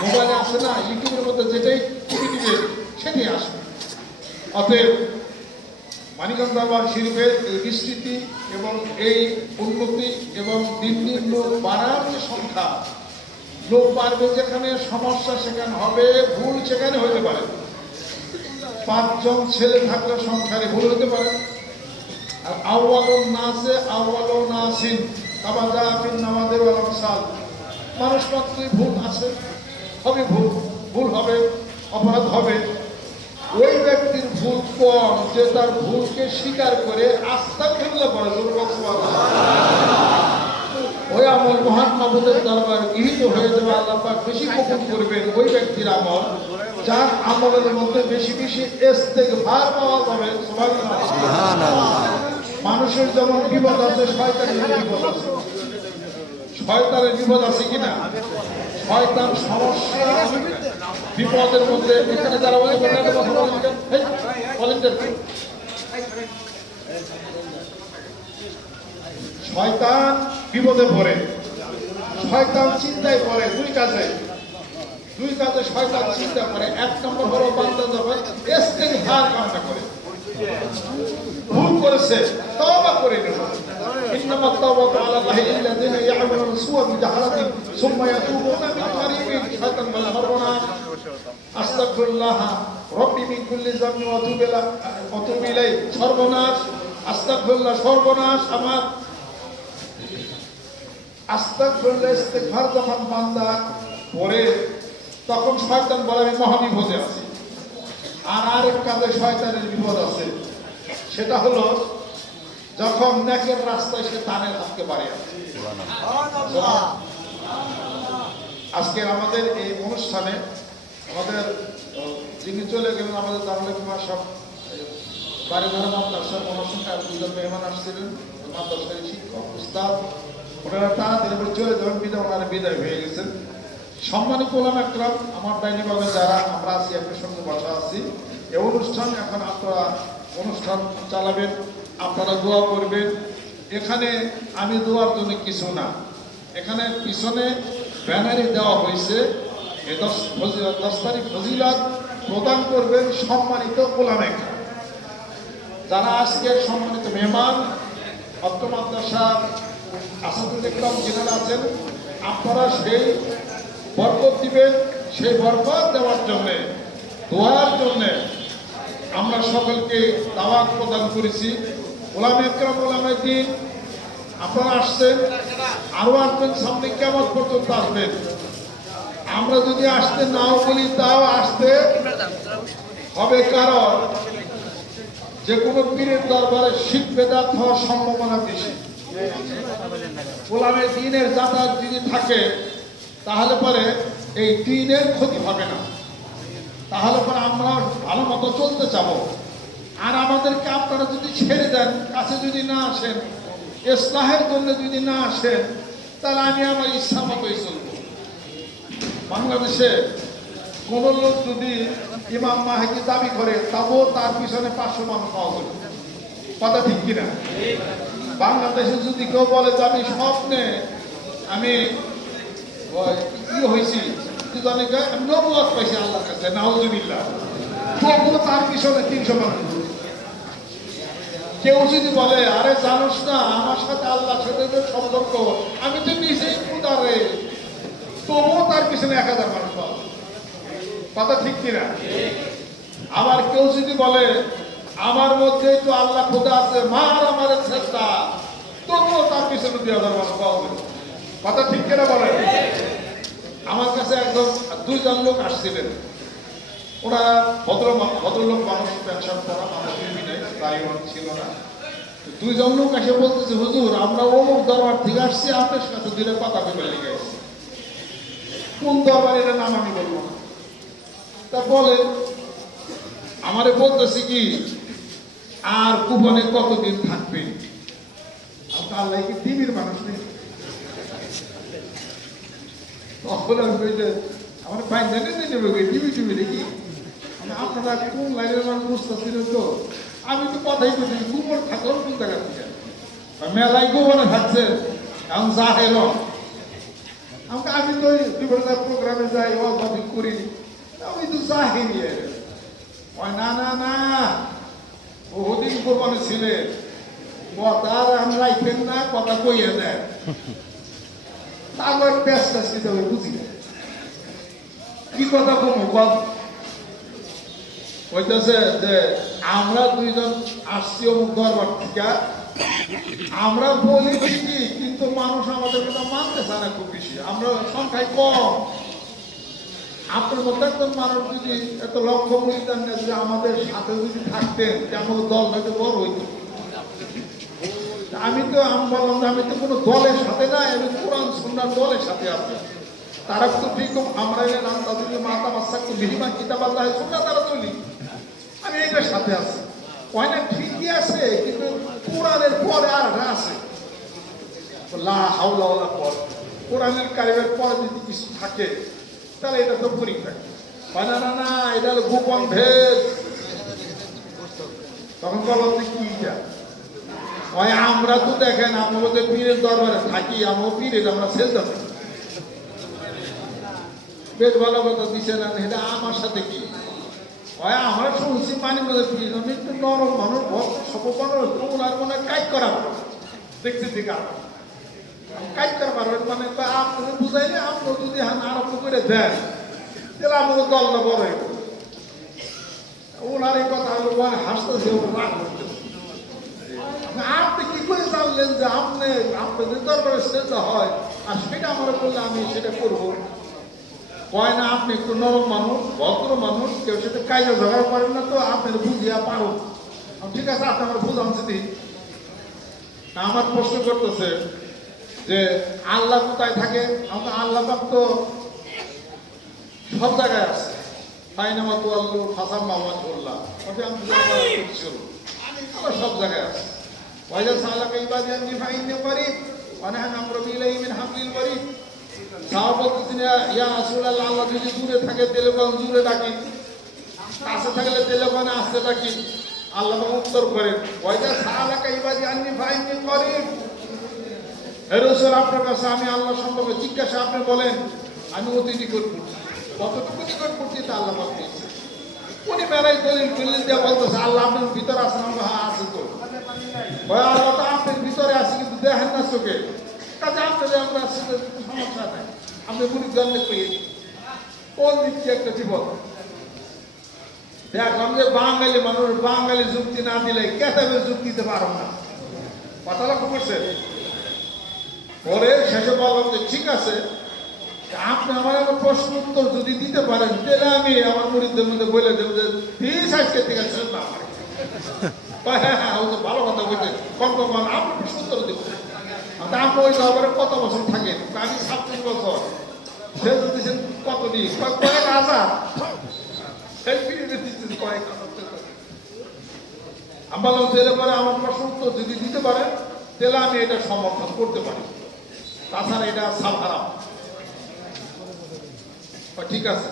মোবাইলে আসে না, ইউটিউবের মধ্যে যেটাই টিভি দিবে সেটাই আসবে। অতএব মানিকগঞ্জ দরবার শরীফের এই বিস্তৃতি এবং এই উন্নতি এবং দিন দিন লোক বাড়ার যে সংখ্যা, লোক বাড়বে যেখানে সমস্যা সেখানে হবে, ভুল সেখানে হতে পারে। 5 জন ছেলে থাকলে সংসারে ভুল হতে পারে। আর আউয়ালুন নাসে আউয়ালুন নাসিন কামা জাআ ফিন নামাযির ওয়াল আমসাল, মানুষ মাত্রই ভুল আছে, হবে ভুল হবে, অপরাধ হবে। ওই ব্যক্তির ভুল কম যে তার ভুলকে স্বীকার করে আস্তাগফিরুল্লাহ পড়ে, ওই আমল মহান মাবুদের দরবার গৃহীত হয়ে যাবে। আল্লাহ পাক বেশি কবুল করবেন ওই ব্যক্তির আমল যার আমলের মধ্যে বেশি বেশি ইস্তেগফার পাওয়া যাবে। সুবহানাল্লাহ। মানুষের যেমন বিপদ আছে, শয়তানের বিপদ আছে। শয়তানের বিপদ আছে কিনা? শয়তান সমস্যা বিপদের মধ্যে এখানে যারা শয়তান বিপদে পড়ে, শয়তান চিন্তায় পড়ে দুই কাজে শয়তান চিন্তা করে। 1 নম্বর হলো বান্দা যখন ইস্তিগফার কামনা করে, ভুল করেছে তওবা করে নেব। ইন্নামাত তাওবাতু আলাল্লাহি লিল্লাযিনা ইয়া'মালুনা সুআ বিজাহালাতিন সুম্মা ইয়াতুবুনা মিন কারিবিন। শয়তান বলে সর্বনাশ, আস্তাগফিরুল্লাহ রাব্বি মিন কুল্লি যামবি ওয়া আতুবু ইলাইহি। সর্বনাশ, আস্তাগফিরুল্লাহ, সর্বনাশ আমার। আস্তাগফিরুল্লাহ ইস্তিগফার যখন বান্দা পড়ে তখন শয়তান বলে আমি মহাবিপদে আছি। আর আরেক কাজে শয়তানের বিপদ আছে, সেটা হলো যখন নেকের রাস্তায় সে তানের হাতকে বাড়িয়ে আছে। আজকে আমাদের এই অনুষ্ঠানে আমাদের যিনি চলে গেলেন, আমাদের দারুল কুমার সব বাড়িঘর মাদ্রাসার অনুষ্ঠানটা 2 জন মেহমান আসছিলেন, মাদ্রাসার শিক্ষক উস্তাদ, ওনারা তাড়াতাড়ি চলে যাবেন, ওনারা বিদায় হয়ে গেছেন। সম্মানিত ওলামা একরাম, আমার ডাইনি বামে যারা আমরা আছি, আপনার সঙ্গে বসা আছি, এই অনুষ্ঠান এখন আপনারা অনুষ্ঠান চালাবেন, আপনারা দোয়া করবেন। এখানে আমি দোয়ার জন্য কিছু না, এখানে পিছনে ব্যানারে দেওয়া হয়েছে 10 তারিখ ফজিলত প্রদান করবেন সম্মানিত ওলামা একরাম। যারা আজকে সম্মানিত মেহমান অত্র মাদ্রাসা আসাদুল ইকরাম যিনারা আছেন, আপনারা সেই বরকত দিবেন। সেই বরকত দেওয়ার জন্যে, দোয়ার জন্যে আমরা সকলকে দাওয়াত প্রদান করেছি। ওলামা একরাম, ওলামায়ে দ্বীন, আপনারা আসছেন, আরো আসবেন, সামনে কিয়ামত পর্যন্ত আসবেন। আমরা যদি আসতে নাও বলি তাও আসতে হবে, কারণ যে কোনো পীরের দরবারে শিরক বেদাত হওয়ার সম্ভাবনা বেশি। গোলামের দিনের যাতায়াত যদি থাকে তাহলে পরে এই দিনের ক্ষতি হবে না, তাহলে পরে আমরা ভালো মতো চলতে চাবো। আর আমাদেরকে আপনারা যদি ছেড়ে দেন, কাছে যদি না আসেন, ইসলাহের জন্য যদি না আসেন, তাহলে আমি আমার ইচ্ছা মতোই চলবো। বাংলাদেশে কোন লোক যদি ইমাম মাহেদি দাবি করে, তবুও তার পিছনে 500 মানুষ পাওয়া যাবে। কথা ঠিক কিনা? বাংলাদেশে যদি কেউ বলে যে আমি স্বপ্নে আমি হয়েছি, আমি নবুয়ত পাইছি আল্লাহর কাছে, নাউজুবিল্লাহ, তবুও তার পিছনে 300 মানুষ। কেউ যদি বলে আরে জানোস না আমার সাথে আল্লাহর সাথে যে সম্পর্ক, আমি তো নিজেই খুদারে, তবুও তার পিছনে 1000 মানুষ পাওয়া যাবে। কথা ঠিক কিনা? আবার কেউ যদি বলে আমার মধ্যেই তো আল্লাহ খোদা আছে, মার আমার চেষ্টা, তবুও তার পিছনে 2000 মানুষ পাওয়া যাবে। কথা ঠিক কিনা বলে? আমার কাছে একদম 2জন লোক আসছিলেন, ওরা ভদ্রলোক মানুষ, পেনশন করা মানুষ, তাই ছিল না। 2জন লোক এসে বলতেছে, হুজুর আমরা অমুক দরবার থেকে আসছি, আপনার কাছে 2টা কথা বলে লিখে আসছি। কোন দরবার এটা নাম আমি বলবো না। তা বলে আমারে বলতেছি কি, আর কুপনে কতদিন থাকবে? আল্লাহ কি টিভির মানুষ নেই? আমার ভাই জানেন টিভি টিভি দেখি, আপনারা কোন লাইনের মানুষ বুঝতেছিলেন তো? আমি তো কথাই বলছি, কুপন থাকলাম কোন জায়গা থেকে? মেলায় কুপনে থাকছে, এখন জাহের আমি তো বিভিন্ন প্রোগ্রামে যাই, অভাবি করি, আমি তো জাহিরি। না না না, বহুদিন কোরবানি ছিলেন, কথা আর রাখবেন না, কথা কইয়ে দেন, তারপর পেঁচ পেঁচ দিতে হবে, বুঝি কি কথা কমো কম কইতেছে যে আমরা 2জন আসছি অমুক দরবার থেকে, আমরা বলি ঠিকই, কিন্তু মানুষ আমাদের কথা মানতে চায় না খুব বেশি, আমরা সংখ্যায় কম। আপনার মতো একজন মানুষ যদি এত লক্ষ্য বুঝতেন না, যে আমাদের সাথে যদি থাকতেন, আমাদের দল হয়তো বড় হইত। আমি বললাম যে আমি তো কোনো দলের সাথে নাই, আমি কোরআন সুন্নাহর দলের সাথে আছি। তারা তো ঠিক আমরা নাম তাদের মাতা মাসা বিহিমা কিতাব আল্লাহ সুন্নাহ তারা তৈরি, আমি এটার সাথে আছি। হয় না, ঠিকই আছে, কিন্তু কোরআনের পরে আর আছে, লা হাওলা ওয়ালা পর, কোরআনের কারিমের পরে যদি কিছু থাকে তাহলে এটা তো পরীক্ষা। হয় না না না, এটা হলো গোপন ভেদ। তখন বললাম যে কি এটা? হয় আমরা তো দেখেন আমাদের পীরের দরবারে থাকি, আমার পীরের আমরা ছেড়ে দেব, বেশ ভালো কথা দিচ্ছে না, এটা আমার সাথে কি হয়? আমরা শুনছি পানি মধ্যে পীর, আমি একটু নরম মানুষ, সপন ওনার মনে কাজ করা দেখছি দিকে কাজ করা পারবেন, মানে আপনাদের বুঝাইলে আপনি যদি আরম্ভ করে দেন তাহলে আমাদের দলটা বড় হইব। ওনার এই কথা হাসতেছে, রাগ করতেছে। আপনি কি করে জানলেন যে আপনাদের দরবারে সেটা হয়, আর সেটা আমার বললে আমি সেটা করব? কয় না, আপনি একটু নরম মানুষ, ভদ্র মানুষ, কেউ সাথে কাজে ঝগড়া করেন না, তো আপনার বুঝিয়া পারো। ঠিক আছে, আপনি আমার বুঝান যদি। আমার প্রশ্ন করতেছে যে আল্লাহ কোথায় থাকে? আমরা আল্লাহ পাক তো সব জায়গায় আছে, ফাইনামা তো আল্লু ফাসাম মামা চল্লাহ, আমরা সব জায়গায় আছে। ওয়াইজা সালাকা ইবাদি আননি ফাইন্নি করিব ওয়া নাহনু আমরু ইলাইহি মিন হাবলিল ওয়ারিদ। সাহাবা বলতেছেন, ইয়া রাসূলুল্লাহ, আল্লাহ যদি দূরে থাকে তাহলে কোন দূরে ডাকি, কাছে থাকলে তাহলে কোন আসতে ডাকি? আল্লাহ উত্তর করেন, ওয়াইজা সালাকা ইবাদি আননি ফাইন্নি করিব। হে রাসূল, আপনার কাছে আমি আল্লাহ সম্পর্কে জিজ্ঞাসা, আপনি বলেন আমি অতি নিকট করছি। কতটুকু নিকট করছি তা আল্লাহ বলছে। উনি মেলায় দলিল দিয়ে বলতেছে, আল্লাহ আপনার ভিতরে আছেন? আমরা হ্যাঁ আছি। তো আল্লাহ তো আপনার ভিতরে আছে, কিন্তু দেখেন না চোখে, কাজে আপনাদের আমরা সমস্যা নাই, আপনি মুড়ি জন্মে পেয়ে কোন দিচ্ছি একটা জীবন। দেখলাম যে বাঙালি মানুষ বাঙালি যুক্তি না দিলে কেতাবের যুক্তি দিতে পারো না, কথা লক্ষ্য করছেন? পরে শেষে বললাম যে ঠিক আছে, আপনি আমার একটা প্রশ্ন উত্তর যদি দিতে পারেন তাহলে আমি আমার মুরিদদের মধ্যে বলে দেবো যে প্লিজ আজকে ঠিক আছে না। হ্যাঁ হ্যাঁ, ভালো কথা বলছেন, কম আপনার প্রশ্ন উত্তর দেবো। তা আপনি ওই দরবারে কত বছর থাকেন? আমি 36 বছর। সে দিচ্ছেন কত দিন? কয়েক হাজার। সেই পিরিয়ডে দিচ্ছেন কয়েক হাজার টাকা। আমি বললাম তাহলে পরে আমার প্রশ্ন উত্তর যদি দিতে পারেন তাহলে আমি এটা সমর্থন করতে পারি, তাছাড়া এটা সাধারণ। ঠিক আছে,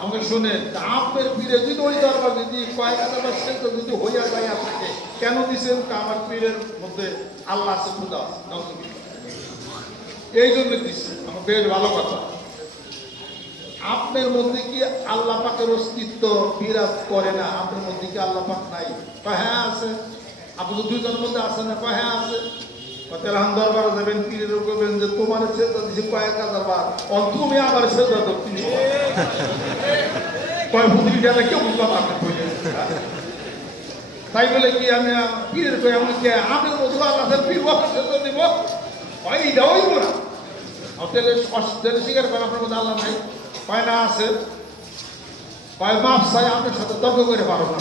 আমাকে শুনেন, আপনার পীরে যদি ওই দরবার যদি কয়েক হাজার বা সে যদি হইয়া যাইয়া থাকে, কেন দিচ্ছেন? আমার পীরের মধ্যে আল্লাহ আছে, খুদা আছে, এই জন্য দিচ্ছে। আমার বেশ ভালো কথা। আপনার মধ্যে কি আল্লাহ পাকের অস্তিত্ব বিরাজ করে না? আপনার মধ্যে কি আল্লাহ পাক নাই? হ্যাঁ আছে। আপনি তো দুইজনের মধ্যে আছে না? হ্যাঁ আছে। তেলহান দরবারে যাবেন, পীরের করবেন যে তোমার সেজদা দিছি কয়েক হাজার বার, তুমি আমার সেজদা দাও 300 বার। কয় হুজুর গেলে কেউ বুঝলাম আপনি কইলেন। তাই বলে কি আমি পীরের কই আমি কে আমি বলবো আল্লাহর পীর ওয়াক্ত সেজদা দিব? হয় দাওই না। হোটেলে অস্ট্রেলিয়া স্বীকার করা আপনার মধ্যে আল্লাহ নাই? হয় না আছে। হয় মাপ চাই, আপনার সাথে তর্ক করে পারো না।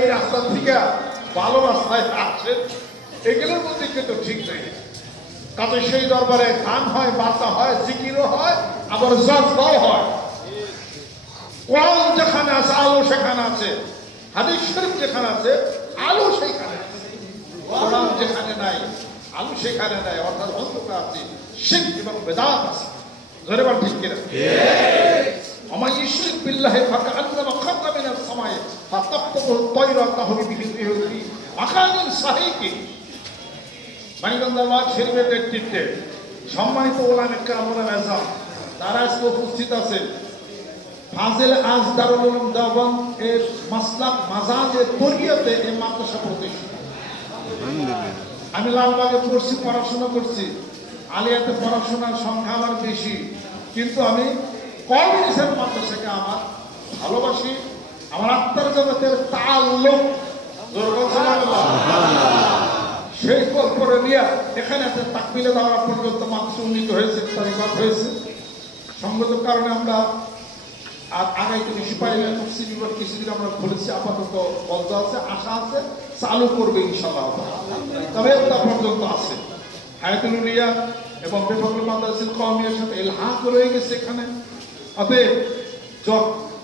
এই রাস্তা থেকে ভালো রাস্তায় আসছে, এগুলোর মধ্যে কিন্তু ঠিক নেই। কাজে সেই দরবারে গান হয়, বাচ্চা হয়, জিকিরও হয়, আবার জজবাও হয়। কোরআন যেখানে আছে আলো সেখানে আছে, হাদিস শরীফ যেখানে আছে আলো সেখানে আছে। কোরআন যেখানে নাই আলো সেখানে নাই, অর্থাৎ অন্ধকার আছে, শিরক এবং বেদাত আছে। ধরে বার ঠিক কিনা? আমার ইশরিক বিল্লাহি ফাকান্নামা খাররা মিনাস সামাই ফাতাক্কুহু তায়রা তাহমি বিহি রিহি মাকানিন সাহিকি। মানিকগঞ্জ ওয়াজ শরীফের নেতৃত্বে সম্মানিত ওলামা কেরাম আযম তারা আজকে উপস্থিত আছেন। ফাজিল আজ দারুল উলুম দেওবন্দ এর মাসলাক মাজাজে তরিয়াতে এই মাদ্রাসা প্রতিষ্ঠিত। আমি লালবাগে পড়ছি, পড়াশোনা করছি। আলিয়াতে পড়াশোনার সংখ্যা আমার বেশি, কিন্তু আমি কম নিছেন মাদ্রাসাকে আমার ভালোবাসি। আমার আত্মার জগতের তাল্লুক সেই করে নিয়ে এখানে তাকবিলে দেওয়া পর্যন্ত মানুষ উন্নীত হয়েছে, তালিবাদ হয়েছে। সঙ্গত কারণে আমরা আর আগাইতে বেশি পাইলে তফসিল কিছুদিন আমরা খুলেছি, আপাতত বন্ধ আছে, আশা আছে চালু করবে ইনশাআল্লাহ। তবে ওটা পর্যন্ত আছে। হায়াতুল উলিয়া এবং বেফাকুল মাদ্রাসাতুল কওমিয়ার সাথে ইলহাক রয়ে গেছে এখানে। অতএব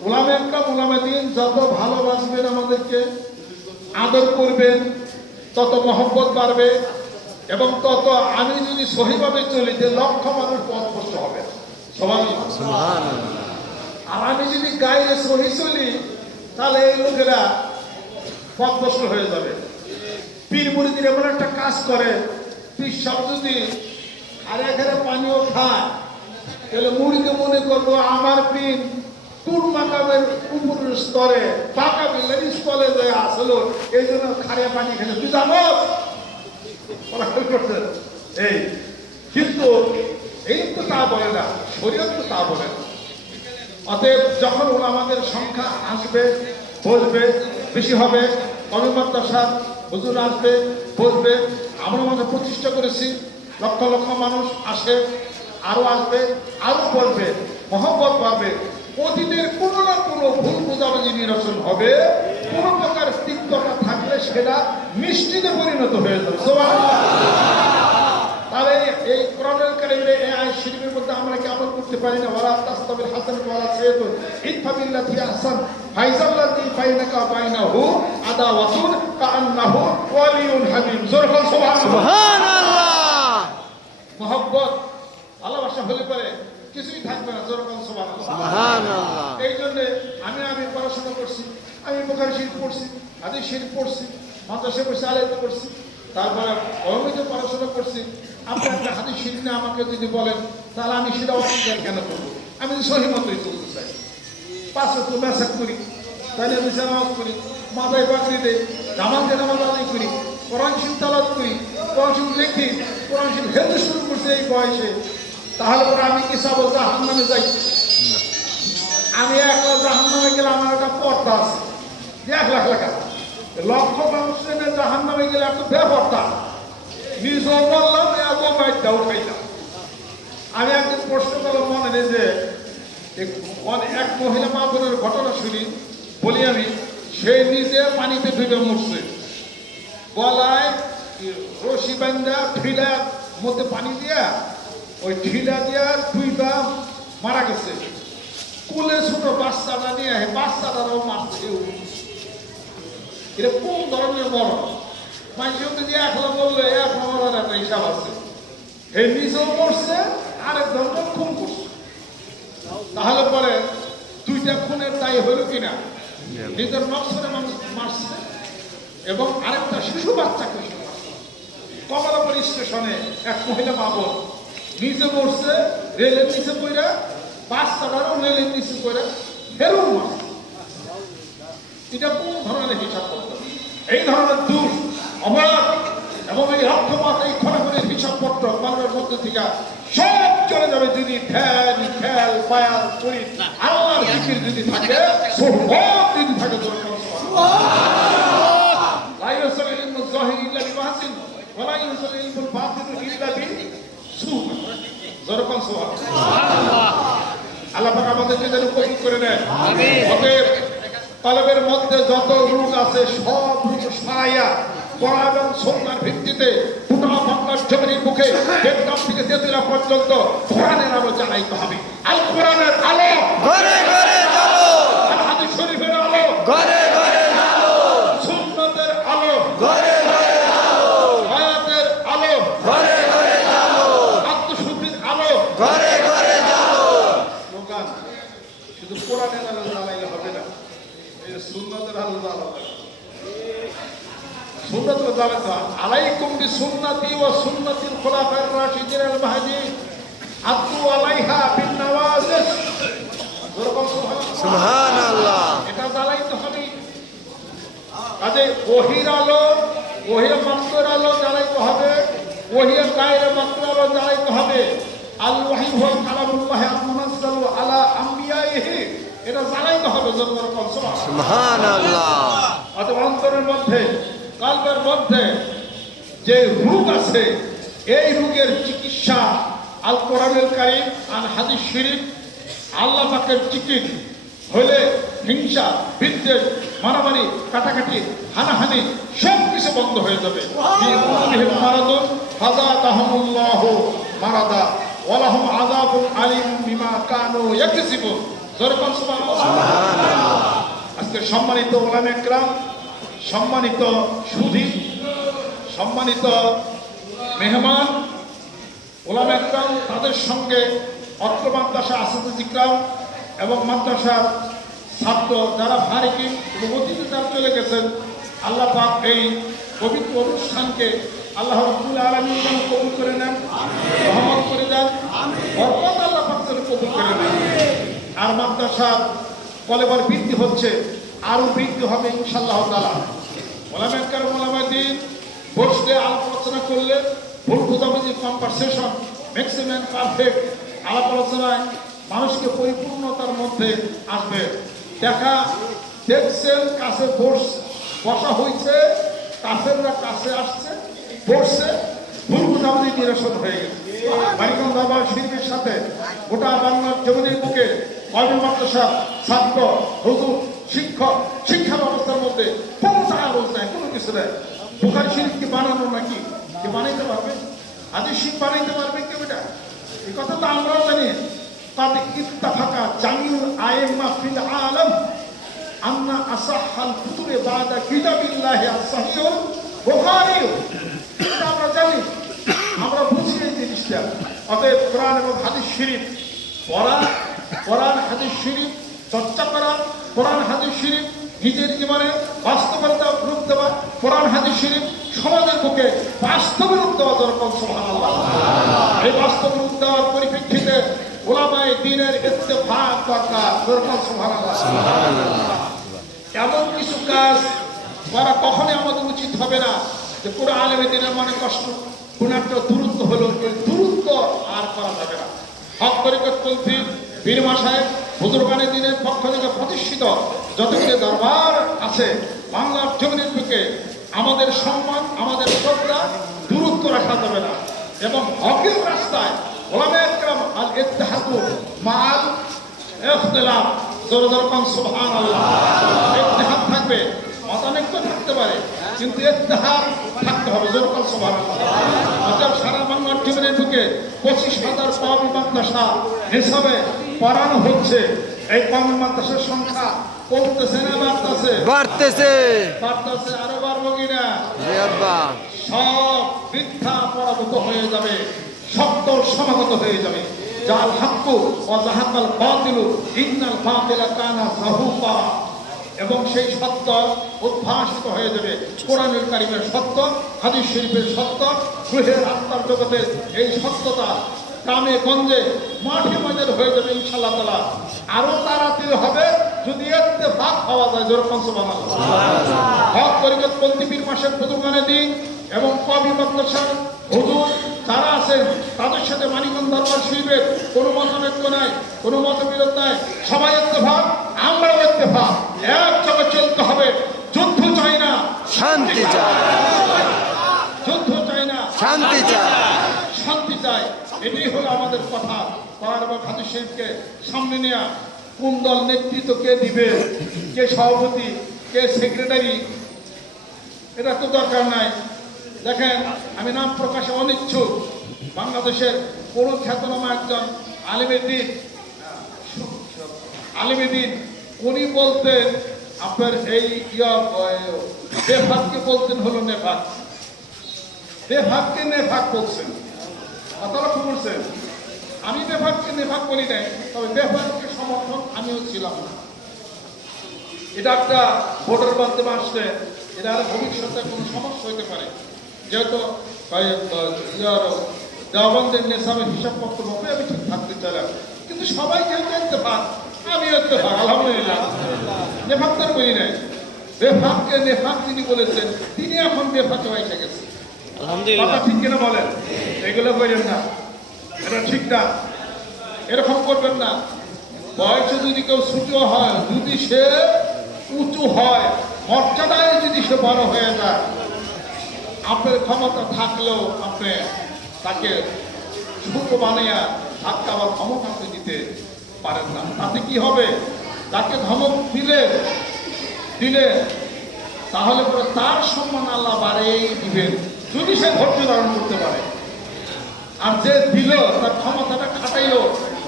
ওলামা একরাম ওলামা দ্বীন যত ভালোবাসবেন, আমাদেরকে আদর করবেন, তত মহব্বত বাড়বে এবং তত আমি যদি সহিভাবে চলি যে লক্ষ মানুষ পথভ্রষ্ট হবে। আর আমি যদি গায়ে সহি চলি তাহলে এই লোকেরা পথভ্রষ্ট হয়ে যাবে। পীর মুরিদের এমন একটা কাজ করে, পীর সব যদি আরে ঘরে পানিও খায় তাহলে মুড়িকে মনে করবো আমার পীর তুর মাকামের উপরের স্তরে পাকা বিলের স্থলে যায় আসলো, এই জন্য খারে পানি খেলে তুই জানো এই। কিন্তু এই তো তা বলে না, শরীয়ত তো তা বলে না। অতএব যখন আমাদের সংখ্যা আসবে, বসবে, বেশি হবে, কবি মাদ্রাসার হুজুর আসবে, বসবে, আমরা আমাদের প্রতিষ্ঠা করেছি, লক্ষ লক্ষ মানুষ আসে, আরো আসবে, আরো বলবে, মহব্বত পাবে। অতীতের কোনো না কোনো ভুল বোঝাবুঝি নিরসন হবে, কোনো প্রকার তিক্ততা থাকলে সেটা মিষ্টিতে পরিণত হয়ে যাবে। তাহলে এই কোরআনুল কারীমের এই আয়াত শরীফের মধ্যে আমরা কি আমল করতে পারি না? ওয়ালা তাসতাবিল হাসানাতু ওয়ালা সাইয়্যিতু ইদফা বিল্লাতি আহসান ফাইজাল্লাতি বাইনাকা বাইনাহু আদাওয়াতুন কাআন্নাহু ওয়ালিয়ুন হামিম। জোরে বল সুবহানাল্লাহ। মহব্বত ভালোবাসা হলে পরে কিছুই থাকবে না। জোরে বল সুবহানাল্লাহ। এই জন্য আমি পড়াশোনা করছি, আমি বুখারী শরীফ পড়ছি, হাদিস শরীফ পড়ছি, মাদ্রাসা পড়ছি, আলেমে পড়ছি, তারপরে অমিত পড়াশোনা করছি। আপনি একটা হাদিস শরীফ নিয়ে আমাকে যদি বলেন তাহলে আমি সেটা অস্বীকার কেন করবো? আমি যদি সহি মতোই চলতে চাই, 5 ওয়াক্ত মেসাক করি, তাহলে আমি নামাজ করি, মাথায় পাগড়ি দেই, জামাতে নামাজ আদায় করি, কোরআন শরীফ তেলাওয়াত করি, কোরআন শরীফ লিখি, কোরআন শরীফ হেলতে শুরু করছি এই বয়সে, তাহলে পরে আমি কি চাবো জাহান্নামে যাই? আমি একলা জাহান্নামে গেলে আমার একটা পর্দা আছে, 1 লাখ টাকা। লক্ষ মানুষ নেমে জাহান্নামে গেলে একটা বেপর্দা, নিজেও বললাম এত মাইটাও খাইলাম। আমি একদিন প্রশ্ন করলাম মনে নেই যে এক মহিলা মা বোনের ঘটনা শুনি, বলি আমি, সে নিজে পানিতে ডুবে মরছে, গলায় রশি বান্ধা ঢিলার মধ্যে পানি দিয়া ওই ঢিলা দিয়া দুইটা মারা গেছে। কুলে ছোট বাচ্চাটা নিয়ে বাচ্চাটারও মারছে। এটা কোন ধরনের মরণ? মানুষ যদি এখন বললে এক মরার একটা হিসাব আছে। হে নিজেও মরছে, আরেক ধরনের খুন করছে। তাহলে পরে দুইটা খুনের দায়ী হইল কিনা? নিজের নকশনে মানুষ মারছে এবং আরেকটা শিশু বাচ্চাকে মারছে। কমলাপুর স্টেশনে এক মহিলা মা বোন নিজে মরছে, রেলের নিচে পড়ে, বাচ্চাটারও রেলের নিচে পড়ে ফেরও মারছে। এটা কোন ধরনের হিসাব করতে? এই ধরনের দূর অপরাধ এবং এই রক্ষপাত, এই খরাখরের হিসাবপত্র বাংলার মধ্যে থেকে সব চলে যাবে যদি ধ্যান খেয়াল পায়াল করি আল্লাহর জিকির যদি থাকে, সব যদি থাকে। আল্লাহ পাক আমাদেরকে যেন কবুল করে নেন। অতএব কলবের মধ্যে যত রোগ আছে সব রোগ সারাইয়া কোরআন এবং সুন্নাহর ভিত্তিতে গোটা বাংলার জমির বুকে বেতকাম থেকে তেতুলা পর্যন্ত কোরআনের আলো জ্বালাইতে হবে। আল কোরআনের আলো ঘরে ঘরে জ্বালো, আল হাদিস শরীফের আলো ঘরে ঘরে জ্বালো, সুন্নাতের আলো ঘরে ঘরে জ্বালো, আয়াতের আলো ঘরে ঘরে জ্বালো, আত্মশুদ্ধির আলো ঘরে ঘরে জ্বালো। স্লোগান শুধু কোরআনের আলো জ্বালাইলে হবে না, এই সুন্নাতের আলো জ্বালাতে হবে। সুন্নাতুল জামাত আলাইকুম বিসুন্নতি ওয়া সুন্নাতিল খুলাফায়ে রাশিদিন আল মাহদিয়িন আদু আলাইহা বিন নওয়াজিস। সুবহানাল্লাহ। এটা জ্বালাইতে হবে। কাজে ওহির আলো, ওহির মাত্রার আলো জ্বালাইতে হবে, ওহির গায়ের মাত্রার আলো জ্বালাইতে হবে। আল ওয়াহি হুয়া কালামুল্লাহ মুনাজ্জালু আলা আমবিয়াইহি, এটা জ্বালাইতে হবে। সুবহানাল্লাহ। অতঃ অন্তরের মধ্যে, কলবের মধ্যে যে রোগ আছে, এই রোগের চিকিৎসা আল কোরআনুল কারীম, আল হাদিস শরীফ, আল্লাহ পাকের জিকির হইলে হিংসা, বিদ্বেষ, মারামারি, কাটাকাটি, হানাহানি সব কিছু বন্ধ হয়ে যাবে। মারাদুন ফাযাতাহুমুল্লাহু মারাদা ওয়া লাহুম আযাবুন আলীম বিমা কানু ইয়াকসিবুন। সুবহানাল্লাহ। আজকে সম্মানিত উলামায়ে কেরাম, সম্মানিত সুধী, সম্মানিত মেহমান, ওলামা একরাম, তাদের সঙ্গে অত্র মাদ্রাসা আসাদুল ইকরাম এবং মাদ্রাসার ছাত্র যারা ফারিকিন এবং অতিথি যারা চলে গেছেন, আল্লাহ পাক এই পবিত্র অনুষ্ঠানকে আল্লাহ রাব্বুল আলামিন যেন কবুল করে নেন, রহমত করে দেন, বরকত আল্লাহ পাক যেন কবুল করে নেন। আর মাদ্রাসার কলেবর বৃদ্ধি হচ্ছে, আরো বৃদ্ধি হবে ইনশাআল্লাহ তাআলা। ওলামা একরাম, ওলামা দ্বীন বসলে আলোচনা করলে ভুল বোঝাবুঝি, কনভারসেশন ম্যাক্সিমাম পারফেক্ট আলাপ আলোচনায় মানুষকে পরিপূর্ণতার মধ্যে আসবে। দেখছেন কাছে বসা হয়েছে, কাছেররা কাছে আসছে, বসছে, ভুল বোঝাবুঝি নিরসন হয়ে গেছে। মানিকগঞ্জ দরবার শরীফের সাথে গোটা বাংলার জমিনের বুকে কওমি মাদ্রাসা, ছাত্র, হুজুর, শিক্ষক, শিক্ষা ব্যবস্থার মধ্যে কোনো টাকা রোজ নাই, কোনো কিছু নেই। বুখারী শরীফ কি বানানো নাকি? কে বানাইতে পারবে? হাদিস শরীফ বানাইতে পারবে কেউ? এটা এই কথা তো আমরাও জানি। قد اتفق جميع الأئمة في العالم أن أصح الكتب بعد كتاب الله الصحيح البخاري। এটা আমরা জানি, আমরা বুঝি এই জিনিসটা। অতএব কোরআন এবং হাদিস শরীফ পড়া, কোরআন হাদিস শরীফ চর্চা করা, কোরআন হাদিস শরীফ নিজের জীবনে বাস্তবতা রূপ দেওয়া, কোরআন হাদিস শরীফ সমাজের বুকে বাস্তব রূপ দেওয়া দরকার। সুবহানাল্লাহ। এই বাস্তব রূপ দেওয়ার পরিপ্রেক্ষিতে উলামায়ে দ্বীনের ইত্তেফাক দরকার। সুবহানাল্লাহ। এমন কিছু কাজ করা কখনোই আমাদের উচিত হবে না যে পুরো আলেমে দ্বীনের মনে কষ্ট, কোনো একটা দূরত্ব হলো, এই দূরত্ব আর করা যাবে না। হক তরিকত পন্থী পীর মাশায়েখ, বুজুর্গানে দ্বীনের পক্ষ থেকে প্রতিষ্ঠিত যতগুলো দরবার আছে বাংলার জমিনের বুকে, আমাদের সম্মান, আমাদের শ্রদ্ধা দূরত্ব রাখা যাবে না। এবং হকের রাস্তায় ওলামায়ে কেরাম আল ইত্তেহাদু মাআল ইখতিলাফ, জোরে জোরে কোন সুবহানাল্লাহ। ইত্তেহাদ থাকবে, মতানৈক্য থাকতে পারে, কিন্তু ইত্তেহাদ থাকতে হবে। জোরকাল সুবহানাল্লাহ। অতএব সারা বাংলার জীবনের বুকে 25,000 কওমি মাদ্রাসা হিসাবে পড়ানো হচ্ছে। এই কওমি মাদ্রাসার সংখ্যা কমতেছে না বাড়তেছে? বাড়তেছে। আরো বাড়বো কিনা? সব মিথ্যা পরাভূত হয়ে যাবে, সত্য সমাগত হয়ে যাবে। জাল হাক্কু ওয়া যাহাকাল বাতিলু ইন্নাল বাতিলা কানা যাহুকা। এবং সেই সত্য উদ্ভাসিত হয়ে যাবে। কোরআনুল কারীমের সত্য, হাদিস শরীফের সত্য, রূহের আত্মার জগতের এই সত্যতা গ্রামে গঞ্জে মাঠে ময়দানে হয়ে যাবে ইনশাআল্লাহ তাআলা। আরো তাড়াতাড়ি হবে যদি ইত্তেফাক হওয়া যায়। যেরকম সুবহানাল্লাহ। হক তরিকত পন্থী পীর মাসের বুজুর্গানে দিন এবং কওমি মাদ্রাসার হুজুর যারা আছেন তাদের সাথে মানিকগঞ্জ দরবার শরীফের কোনো মতানৈক্য নাই, কোনো মতবিরোধ নাই। সবাই ইত্তেফাক, আমরাও ইত্তেফাক। এক জায়গায় চলতে হবে। যুদ্ধ চাই না, শান্তি চাই, যুদ্ধ চাই না, শান্তি চাই। শান্তি চাই। এটাই হলো আমাদের কথা। কোরআন এবং হাদিস শরীফকে সামনে নেওয়া। কোন দল নেতৃত্ব কে দিবে, কে সভাপতি, কে সেক্রেটারি, এটা তো দরকার নাই। দেখেন, আমি নাম প্রকাশে অনিচ্ছুক। বাংলাদেশের কোন খ্যাতনামা একজন আলিমেদিন উনি বলতেন আপনার এই বেফাককে বলতেন হলো নেফাক। বেফাককে নেফাক বলছেন। কথাটা শুনছেন? আমি বেফাককে নেফাক বলি নাই, তবে বেফাককে সমর্থন আমিও ছিলাম না। এটা একটা ভোটের মাধ্যমে আসলে এটা আর ভবিষ্যতে কোনো সমস্যা হতে পারে। যেহেতু দেওবন্দের নেশামের হিসাবপত্র মতো আমি ঠিক থাকতে চাইলাম, কিন্তু সবাই যেহেতু ইত্তেফাক, আমিও ইত্তেফাক। আলহামদুলিল্লাহ। নেফাকদার বলি নাই, বেফাককে নেফাক যিনি বলেছেন তিনি এখন বেফাকে হয়ে গেছে। আলহামদুলিল্লাহ। ঠিক কিনা বলেন? এগুলো করেন না, এটা ঠিক না। এরকম করবেন না। বয়সে যদি কেউ ছোট হয়, যদি সে উঁচু হয়, মর্যাদায় যদি সে বড় হয়ে যায়, আপনার ক্ষমতা থাকলেও আপনি তাকে ছোট বানিয়ে ধাক্কা বা ধমক আপনি দিতে পারেন না। তাতে কি হবে? তাকে ধমক দিলে তাহলে পরে তার সম্মান আল্লাহ বাড়িয়েই দিবেন, যদি সে ধৈর্য ধারণ করতে পারে। আর যে দিল, তার ক্ষমতাটা খাটাইল,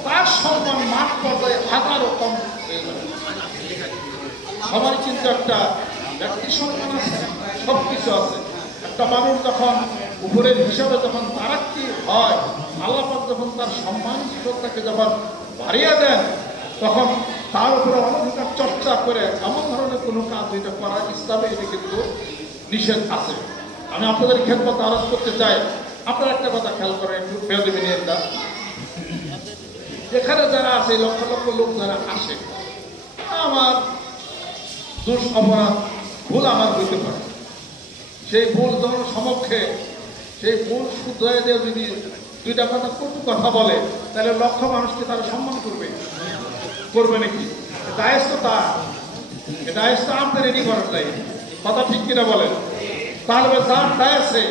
তার সম্মান মাঠ পর্যায়ে হাজারও কম হয়ে যাবে। সবারই কিন্তু একটা ব্যক্তি সম্মান আছে, সব কিছু আছে। একটা মানুষ যখন উপরের হিসাবে যখন তারাক্কি হয়, আল্লাহ পাক যখন তার সম্মান শ্রদ্ধাকে যখন বাড়িয়ে দেন, তখন তার উপরে অনধিকার চর্চা করে এমন ধরনের কোনো কাজ যেটা করা ইসলামে এটা কিন্তু নিষেধ আছে। আমি আপনাদের খেদমত আরজ করতে চাই, আপনারা একটা কথা খেয়াল করেন, একটু বেয়াদবি নিয়ে না। এখানে যারা আছে, লক্ষ লক্ষ লোক যারা আসে, আমার দোষ অপরাধ ভুল আমার হইতে পারে। সেই ভুল জনসমক্ষে সেই ভুল শুধরাই দিয়ে যদি দুইটা কথা কটু কথা বলে, তাহলে লক্ষ মানুষকে তারা সম্মান করবে নাকি? দায়িত্ব তা, দায়িত্ব আপনার রেডি করার চাই। কথা ঠিক কিনা বলেন? তাহলে যার দায়সে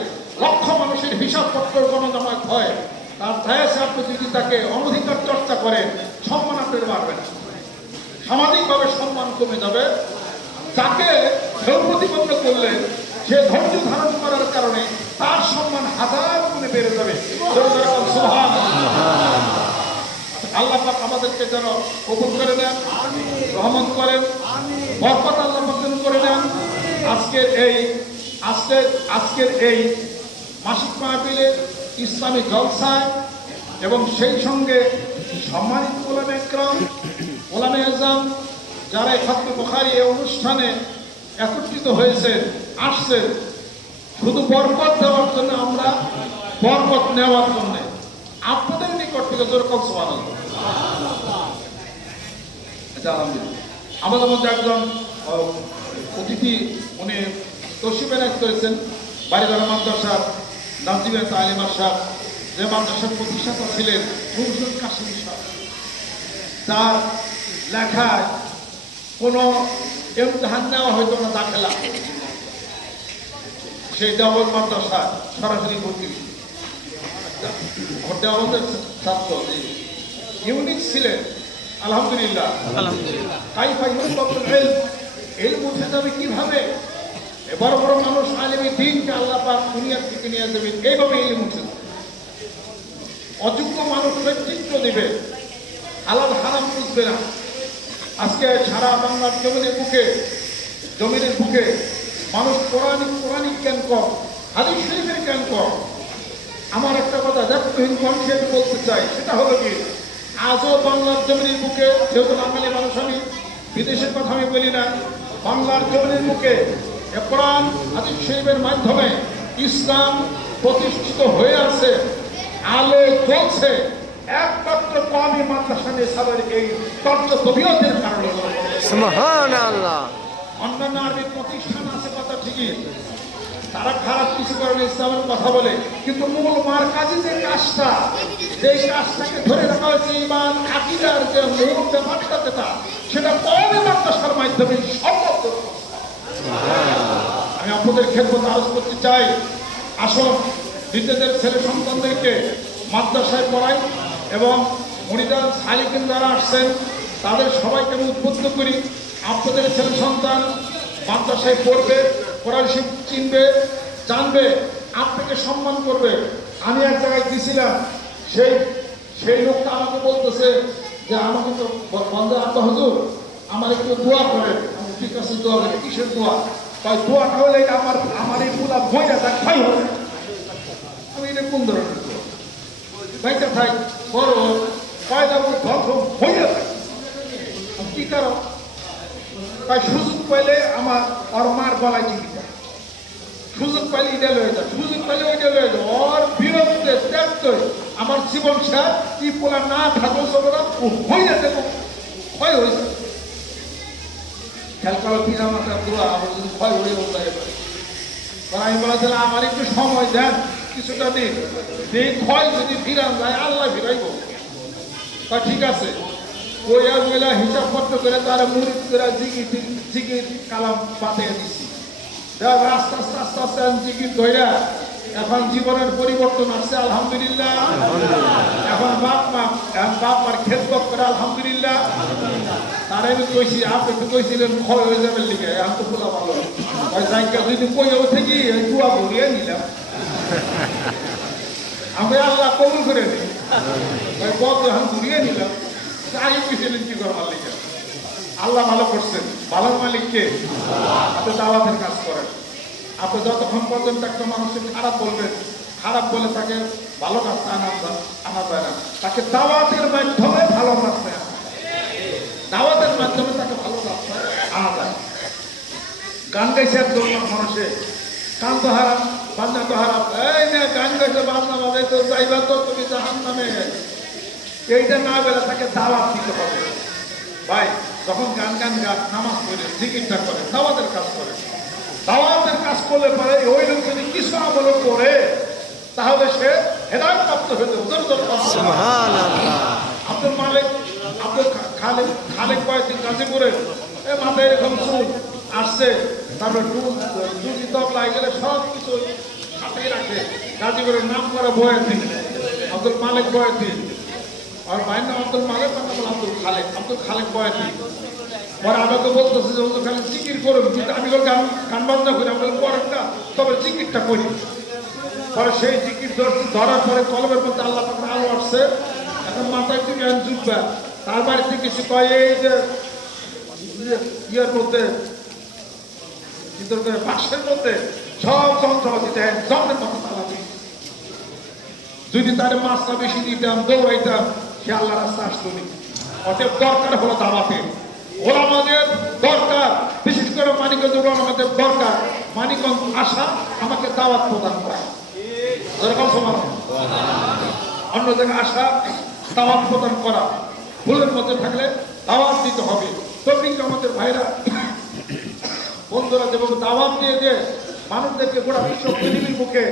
লক্ষ মানুষের হিসাবপত্র গণজমায়েত হয়, তার দায়সে আপনি যদি তাকে অনধিকার চর্চা করেন, সম্মান আপনার বাড়বে না, সামাজিকভাবে সম্মান কমে যাবে। তাকে ঢেউ প্রতিপন্ন করলেন, সে ধৈর্য ধারণ করার কারণে তার সম্মান হাজার গুণে বেড়ে যাবে। আল্লাহ পাক আমাদেরকে যেন কবুল করে দেন, রহমত করেন, বরকত আল্লাহ পাক করে দেন। আজকের এই মাসিক মাহফিলের ইসলামী জলসায় এবং সেই সঙ্গে সম্মানিত ওলামা ইকরাম, ওলামা আযম যারা খতমে বুখারী এই অনুষ্ঠানে একত্রিত হয়েছে, আসছে শুধু বরকত দেওয়ার জন্য, আমরা বরকত নেওয়ার জন্য আপনাদের নিকট থেকে যেরকম সুবহানাল্লাহ। আমাদের মধ্যে একজন অতিথি, উনি তশরিফ এনায়েত করেছেন বাড়িধারা মাদ্রাসার নাজিমের তালিমার সাহেব, যে মাদ্রাসার প্রতিষ্ঠাতা ছিলেন হুজুর কাসিম সাহেব। তার লেখায় কোনো ইমতিহান নেওয়া হয়তো না, দাখিলা, সেই দেওবন্দ মাদ্রাসা সরাসরি ভর্তি। দেওবন্দের ছাত্র ইউনিক ছিলেন, আলহামদুলিল্লাহ। কাইফা ইউসবাতুল ইলম, ইলম উঠে যাবে কিভাবে? এ বড় বড় মানুষ আলেমী দ্বীনকে আল্লাহ পাক দুনিয়ার থেকে নিয়ে দেবেন, এইভাবে ইলম উঠে যাবে। অযোগ্য মানুষ নেতৃত্ব দিবে, হালাল হারাম বুঝবে না। আজকে সারা বাংলার জমিনের বুকে মানুষ কোরআনিক জ্ঞান কম, হাদিস শরীফের জ্ঞান কম। আমার একটা কথা দায়িত্বহীন কণ্ঠে আমি বলতে চাই, সেটা হলো কি, আজও বাংলার জমিনের বুকে, যেহেতু বাঙালি মানুষ আমি, বিদেশের কথা আমি বলি না, বাংলার জমিনের বুকে কোরআন হাদিস শরীফের মাধ্যমে ইসলাম প্রতিষ্ঠিত হয়ে আছে, আলো জ্বলছে, একমাত্র কওমি মাদ্রাসা নিসাবের এই তর্জবিয়তের কারণে। সুবহানাল্লাহ। অন্যান্য আরবি প্রতিষ্ঠান আছে কথা ঠিকই, তারা খারাপ কিছু করে না, ইসলামের কথা বলে, কিন্তু মূল মারকাজি যে কাজটা, যেই কাজটাকে ধরে রাখা হয়েছে, ঈমান আকীদার যে মূল ব্যাপারটা যেটা, সেটা কওমি মাদ্রাসার মাধ্যমে সম্ভব। আমি আপনাদের খেদমতে আরজ করতে চাই, আসুন নিজেদের ছেলে সন্তানদেরকে মাদ্রাসায় পড়াই এবং মুরিদান সালিকিন যারা আসছেন তাদের সবাইকে আমি উদ্বুদ্ধ করি, আপনাদের ছেলে সন্তান মাদ্রাসায় পড়বে, কোরআন শরীফ চিনবে, জানবে, আপনাকে সম্মান করবে। আমি এক জায়গায় গেছিলাম, সেই লোকটা আমাকে বলতেছে যে আমাকে তো বন্ধু আব্বা হুজুর আমার একটু দোয়া করেন। আমি ঠিক আছে, দোয়া করেন, কিসের দোয়া? তাই দোয়াটা হলে আমার এই পুরা বইটা দেখ খাই হবে। আমি এটা কোন ধরনের দোয়া? বাইটা থাই বড় কয়টা ধ্বংস হয়ে থাকে, কি কারণ? তাই সুযোগ পাইলে আমার ওর মার গলায় চিকিৎসা, সুযোগ পাইলে এটা লয়ে যায়, সুযোগ পাইলে ওইটা লয়ে যায়, ওর বিরুদ্ধে ত্যাগ আমার জীবন সার কি পোলা না থাকো সবরা হয়ে যেতে ক্ষয় হয়েছে। খেয়াল করো পিনা মাথার দোয়া আমার যদি ক্ষয় হয়ে যায়, আমি বলেছিলাম আমার একটু সময় দেন, কিছুটা দিন, এই ক্ষয় যদি ফিরান যায় আল্লাহ ফিরাইব। তা ঠিক আছে, ওই আর মেলা হিসাব পত্র করে তারা মুরিদ করে জিকির কালাম পাঠিয়ে দিচ্ছি, আস্তে আস্তে আস্তে আস্তে জিকির ধৈরা এখন জীবনের পরিবর্তন আসছে আলহামদুলিল্লাহ। এখন বাপ মার খেদমত করে আলহামদুলিল্লাহ। তারা আমি কইছি, আপনি তো কইছিলেন ক্ষয় হয়ে যাবে লিখে, আমি তো বলা ভালো ওই জায়গা যদি কই উঠে গিয়ে দোয়া ভরিয়ে নিলাম, আমি আল্লাহ কবুল করে নিই, ওই পদ এখন ঘুরিয়ে নিলাম। আগে কইছিলেন কি করবার লিখে, আল্লাহ ভালো করছেন, ভালোর মালিককে। আপনি দাওয়াতের কাজ করেন, আপনি যতক্ষণ পর্যন্ত একটা মানুষের খারাপ বলবেন, খারাপ বলে তাকে ভালো রাস্তা আনা যায় না, তাকে দাওয়াতের মাধ্যমে ভালো রাস্তায় দাওয়াতের মাধ্যমে তাকে ভালো রাস্তায় আনা যায়। গান গাইছে একজন মানুষে, কান তো হারাম বাজনা তো হারাম, এই না গান গাইছে বাজনা বাজাই তো যাইবা তো তুমি জাহান্নামে, এইটা না বেলা তাকে দাওয়াত দিতে হবে। ভাই যখন গান নামাজ পড়ে জিকিরটা করে, দাওয়াতের কাজ করে, দাওয়াতের কাজ করলে পরে ওই লোক যদি কিছু আমল করে তাহলে সে হেদায়েত প্রাপ্ত হতে আব্দুল মালিক আব্দুল খালেক কয়েকদিন গাজীপুরে মাথায় এরকম চুল আসছে, তারপরে দুটি তবলায় গেলে সব কিছু সাথেই রাখে, গাজীপুরের নাম করা বয়াতি আব্দুল মালিক বয়াতি, আর ভাইয়ের নাম আব্দুল মালিক, আব্দুল খালেক বয়াতি। পরে আমাকে বলতেছে যে ওদের খালি জিকির করুন, কিন্তু আমি গান বাজনা করি, আমি করেন না, তবে জিকিরটা করি। পরে সেই জিকির ধরার পরে কলমের মধ্যে আল্লাহ পাকের আলো আসছে, এখন মাথায় থেকে জ্ঞান জুটবে, তার বাড়িতে কিছু কয় এই যে ইয়ের মধ্যে বাক্সের মধ্যে সব যন্ত্রপাতি দেন, যন্ত্রের মতো তালা দিই। যদি তার মাছটা বেশি দিতাম, দৌড়াইতাম, সে আল্লাহ রাস্তা আসতো নি। অতএব দরকার হলো দাওয়াতে, ওলামাদের দরকার, বিশেষ করে মানিকগঞ্জ ওলামাদের দরকার, মানিকগঞ্জ আসা আমাকে দাওয়াত প্রদান করা দরকার, সমান অন্য জায়গায় আসা দাওয়াত প্রদান করা, ভুলের মধ্যে থাকলে দাওয়াত দিতে হবে। তবলিগ আমাদের ভাইরা বন্ধুরা যেভাবে দাওয়াত দিয়ে যে মানুষদেরকে গোড়া বিশ্ব পৃথিবীর মুখে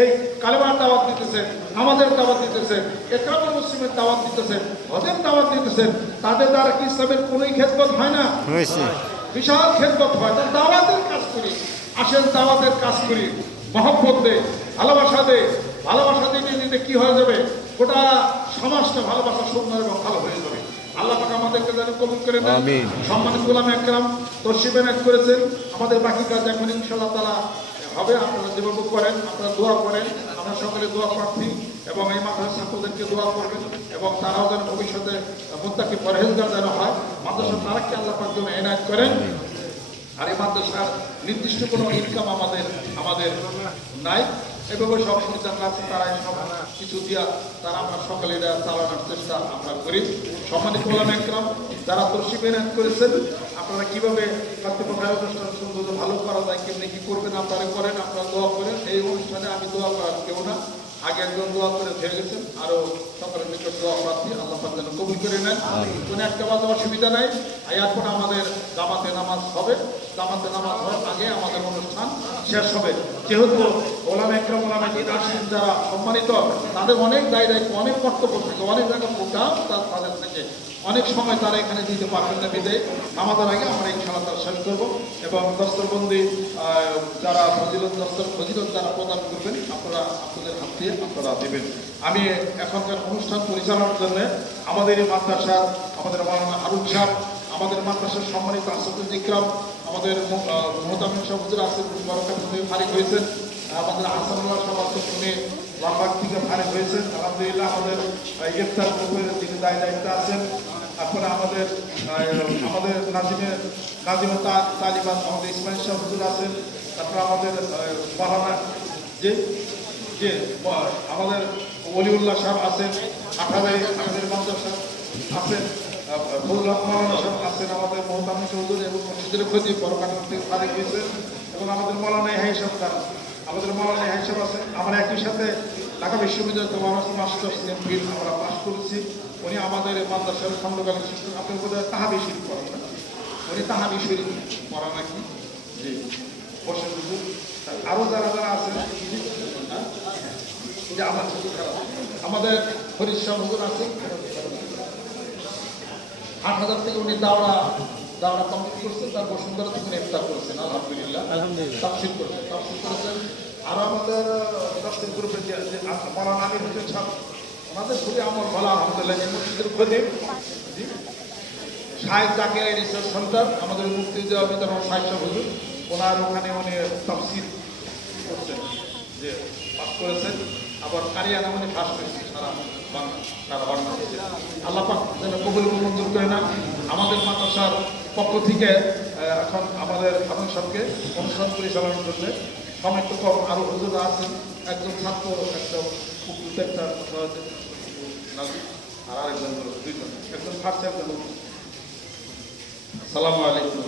এই কালেমার দাওয়াত দিতেছেন, আমাদের দাওয়াত দিতেছেন, একরামুল মুসলিমের দাওয়াত দিতেছেন, হজের দাওয়াত দিতেছেন, তাদের দ্বারা কি ইসলামের কোনোই খেদমত হয় না? বিশাল খেদমত হয়। তার দাওয়াতের কাজ করি, আসেন দাওয়াতের কাজ করি, মহব্বত দে, ভালোবাসা দে, ভালোবাসা দিতে দিতে কি হয়ে যাবে, গোটা সমাজটা ভালোবাসা সুন্দর এবং ভালো হয়ে যাবে। আল্লাহ পাক আমাদেরকে যেন কবুল করে নেন। আমিন। সম্মানিত উলামা একরাম তশরিফ এনায়েত করেছেন। আমাদের বাকি কাজ এখন ইনশাআল্লাহ তাআলা হবে। আপনারা যেভাবে করেন, আপনারা দোয়া করেন, আমরা সকলে দোয়া প্রার্থী এবং এই মাদ্রাসার ছাত্রদেরকে দোয়া করবেন এবং তারাও যেন ভবিষ্যতে মুত্তাকি পরহেজগার যেন হয়। মাদ্রাসার তারাক্কি আল্লাহ পাক যেন এনায়েত করেন। আর এই মাদ্রাসার নির্দিষ্ট কোনো ইনকাম আমাদের নাই। এভাবে সব সন্তানরা আছে, তারা সব কিছু দিয়া তারা আমরা সকলে এটা চালানোর চেষ্টা আমরা করি। সম্মানিত উলামা একরাম যারা তশরিফ এনায়েত করেছেন, আপনারা কিভাবে কর্তৃপক্ষের অনুষ্ঠান সুন্দর ভালো করা যায়, কেমনি কি করবেন আপনারা করেন, আপনারা দোয়া করেন। এই অনুষ্ঠানে আমি দোয়া করার কেউ না, আগে একজন দোয়া করে হয়ে গেছেন, আরো সকলের নিকট দোয়া প্রার্থী আল্লাহ পাক যেন কবুল করে নেন। কোনো একটা বাজে অসুবিধা নাই। এরপর আমাদের জামাতে নামাজ হবে, জামাতে নামাজ হওয়ার আগে আমাদের অনুষ্ঠান শেষ হবে। যেহেতু ওলামা একরাম ওলামা দিন আসেন যারা সম্মানিত, তাদের অনেক দায়িত্ব, অনেক কর্তব্য থাকে, অনেক জায়গা প্রোগ্রাম তাদের থেকে অনেক সময় তারা এখানে দিতে পারবেন না। বিদায় নামাজের আগে আমরা ইনশাআল্লাহ তারা শেষ করবো এবং দস্তরবন্দি যারা ফজিলত যারা প্রদান করবেন আপনারা আপনাদের হাত দিয়ে আপনারা দেবেন। আমি এখনকার অনুষ্ঠান পরিচালনার জন্য আমাদের এই মাদ্রাসার আমাদের মাওলানা হারুন সাহেব, আমাদের মাদ্রাসার সম্মানিত আসাদুল ইকরাম, আমাদের মোহতামিম সাহেব হুজুর আছেন, বরকাত থেকে ফারিক হয়েছেন, আমাদের আহসানুল্লাহ সাহেব আছেন, উনি লালবাগ থেকে ফারিক হয়েছেন। আলহামদুলিল্লাহ আমাদের ইফতার গ্রুপের যিনি দায়িত্ব আছেন। তারপরে আমাদের নাজিমে তালিবান আমাদের ইসমাইল সাহেব হুজুর আছেন। তারপরে আমাদের মাওলানা যে আমাদের ওলিউল্লাহ সাহেব আছেন, আমাদের মাদ্রাসা আছেন, ফজলুল হক মাওলানা সাহেব আছেন, আমাদের মোহতামিম চৌধুরী এবং মসজিদের খতিব বরকাত থেকে ফারিক হয়েছেন এবং আমাদের মাওলানা ইহাই সাহেব আছেন। আমরা একই সাথে ঢাকা বিশ্ববিদ্যালয় থেকে মাস্টার্স এমফিল আমরা পাস করেছি। উনি আমাদের মাদ্রাসার খণ্ডকালীন শিক্ষক, আপনি বোধহয় তাহাবি শরীফ পড়ান না, উনি তাহাবি শরীফ পড়া নাকি জি বসেন হুজুর। আরও যারা আছেন যে আমাদের ফরিদ শাহ হুজুর আছে, ৮,০০০ থেকে উনি দাওড়া কমপ্লিট করছেন, তার বসুন্ধরা থেকে ইফতার করেছেন। আলহামদুলিল্লাহ তাফসীর করেছেন। আর আমাদের তাফসীর গ্রুপের যে মাওলানা আমির হোসেন সাহেব, ওনাদের খুবই আমল ভালো আলহামদুলিল্লাহ। মসজিদের খতিব শাহেদ জাকির রিসার্চ সেন্টার, আমাদের মুফতি জামিদ এবং শাহেদ সাহেব হুজুর, ওনার ওখানে উনি তাফসীর করছেন, যে পাস করেছেন। আবার কারিয়ানা উনি ফার্স্ট হয়েছে সারা বাংলাদেশে। আল্লাহ পাক যেন কবুল মঞ্জুর করে না। আমাদের মাদ্রাসার পক্ষ থেকে এখন আমাদের হারুন সাহেবকে অনুষ্ঠান পরিচালনার জন্য সময় তো কম, আরও হুজুরা আছেন, একজন ছাত্র, একটা আর আরেকজন দুইজন, একজন ফার্স্ট, একজন। আসসালামু আলাইকুম।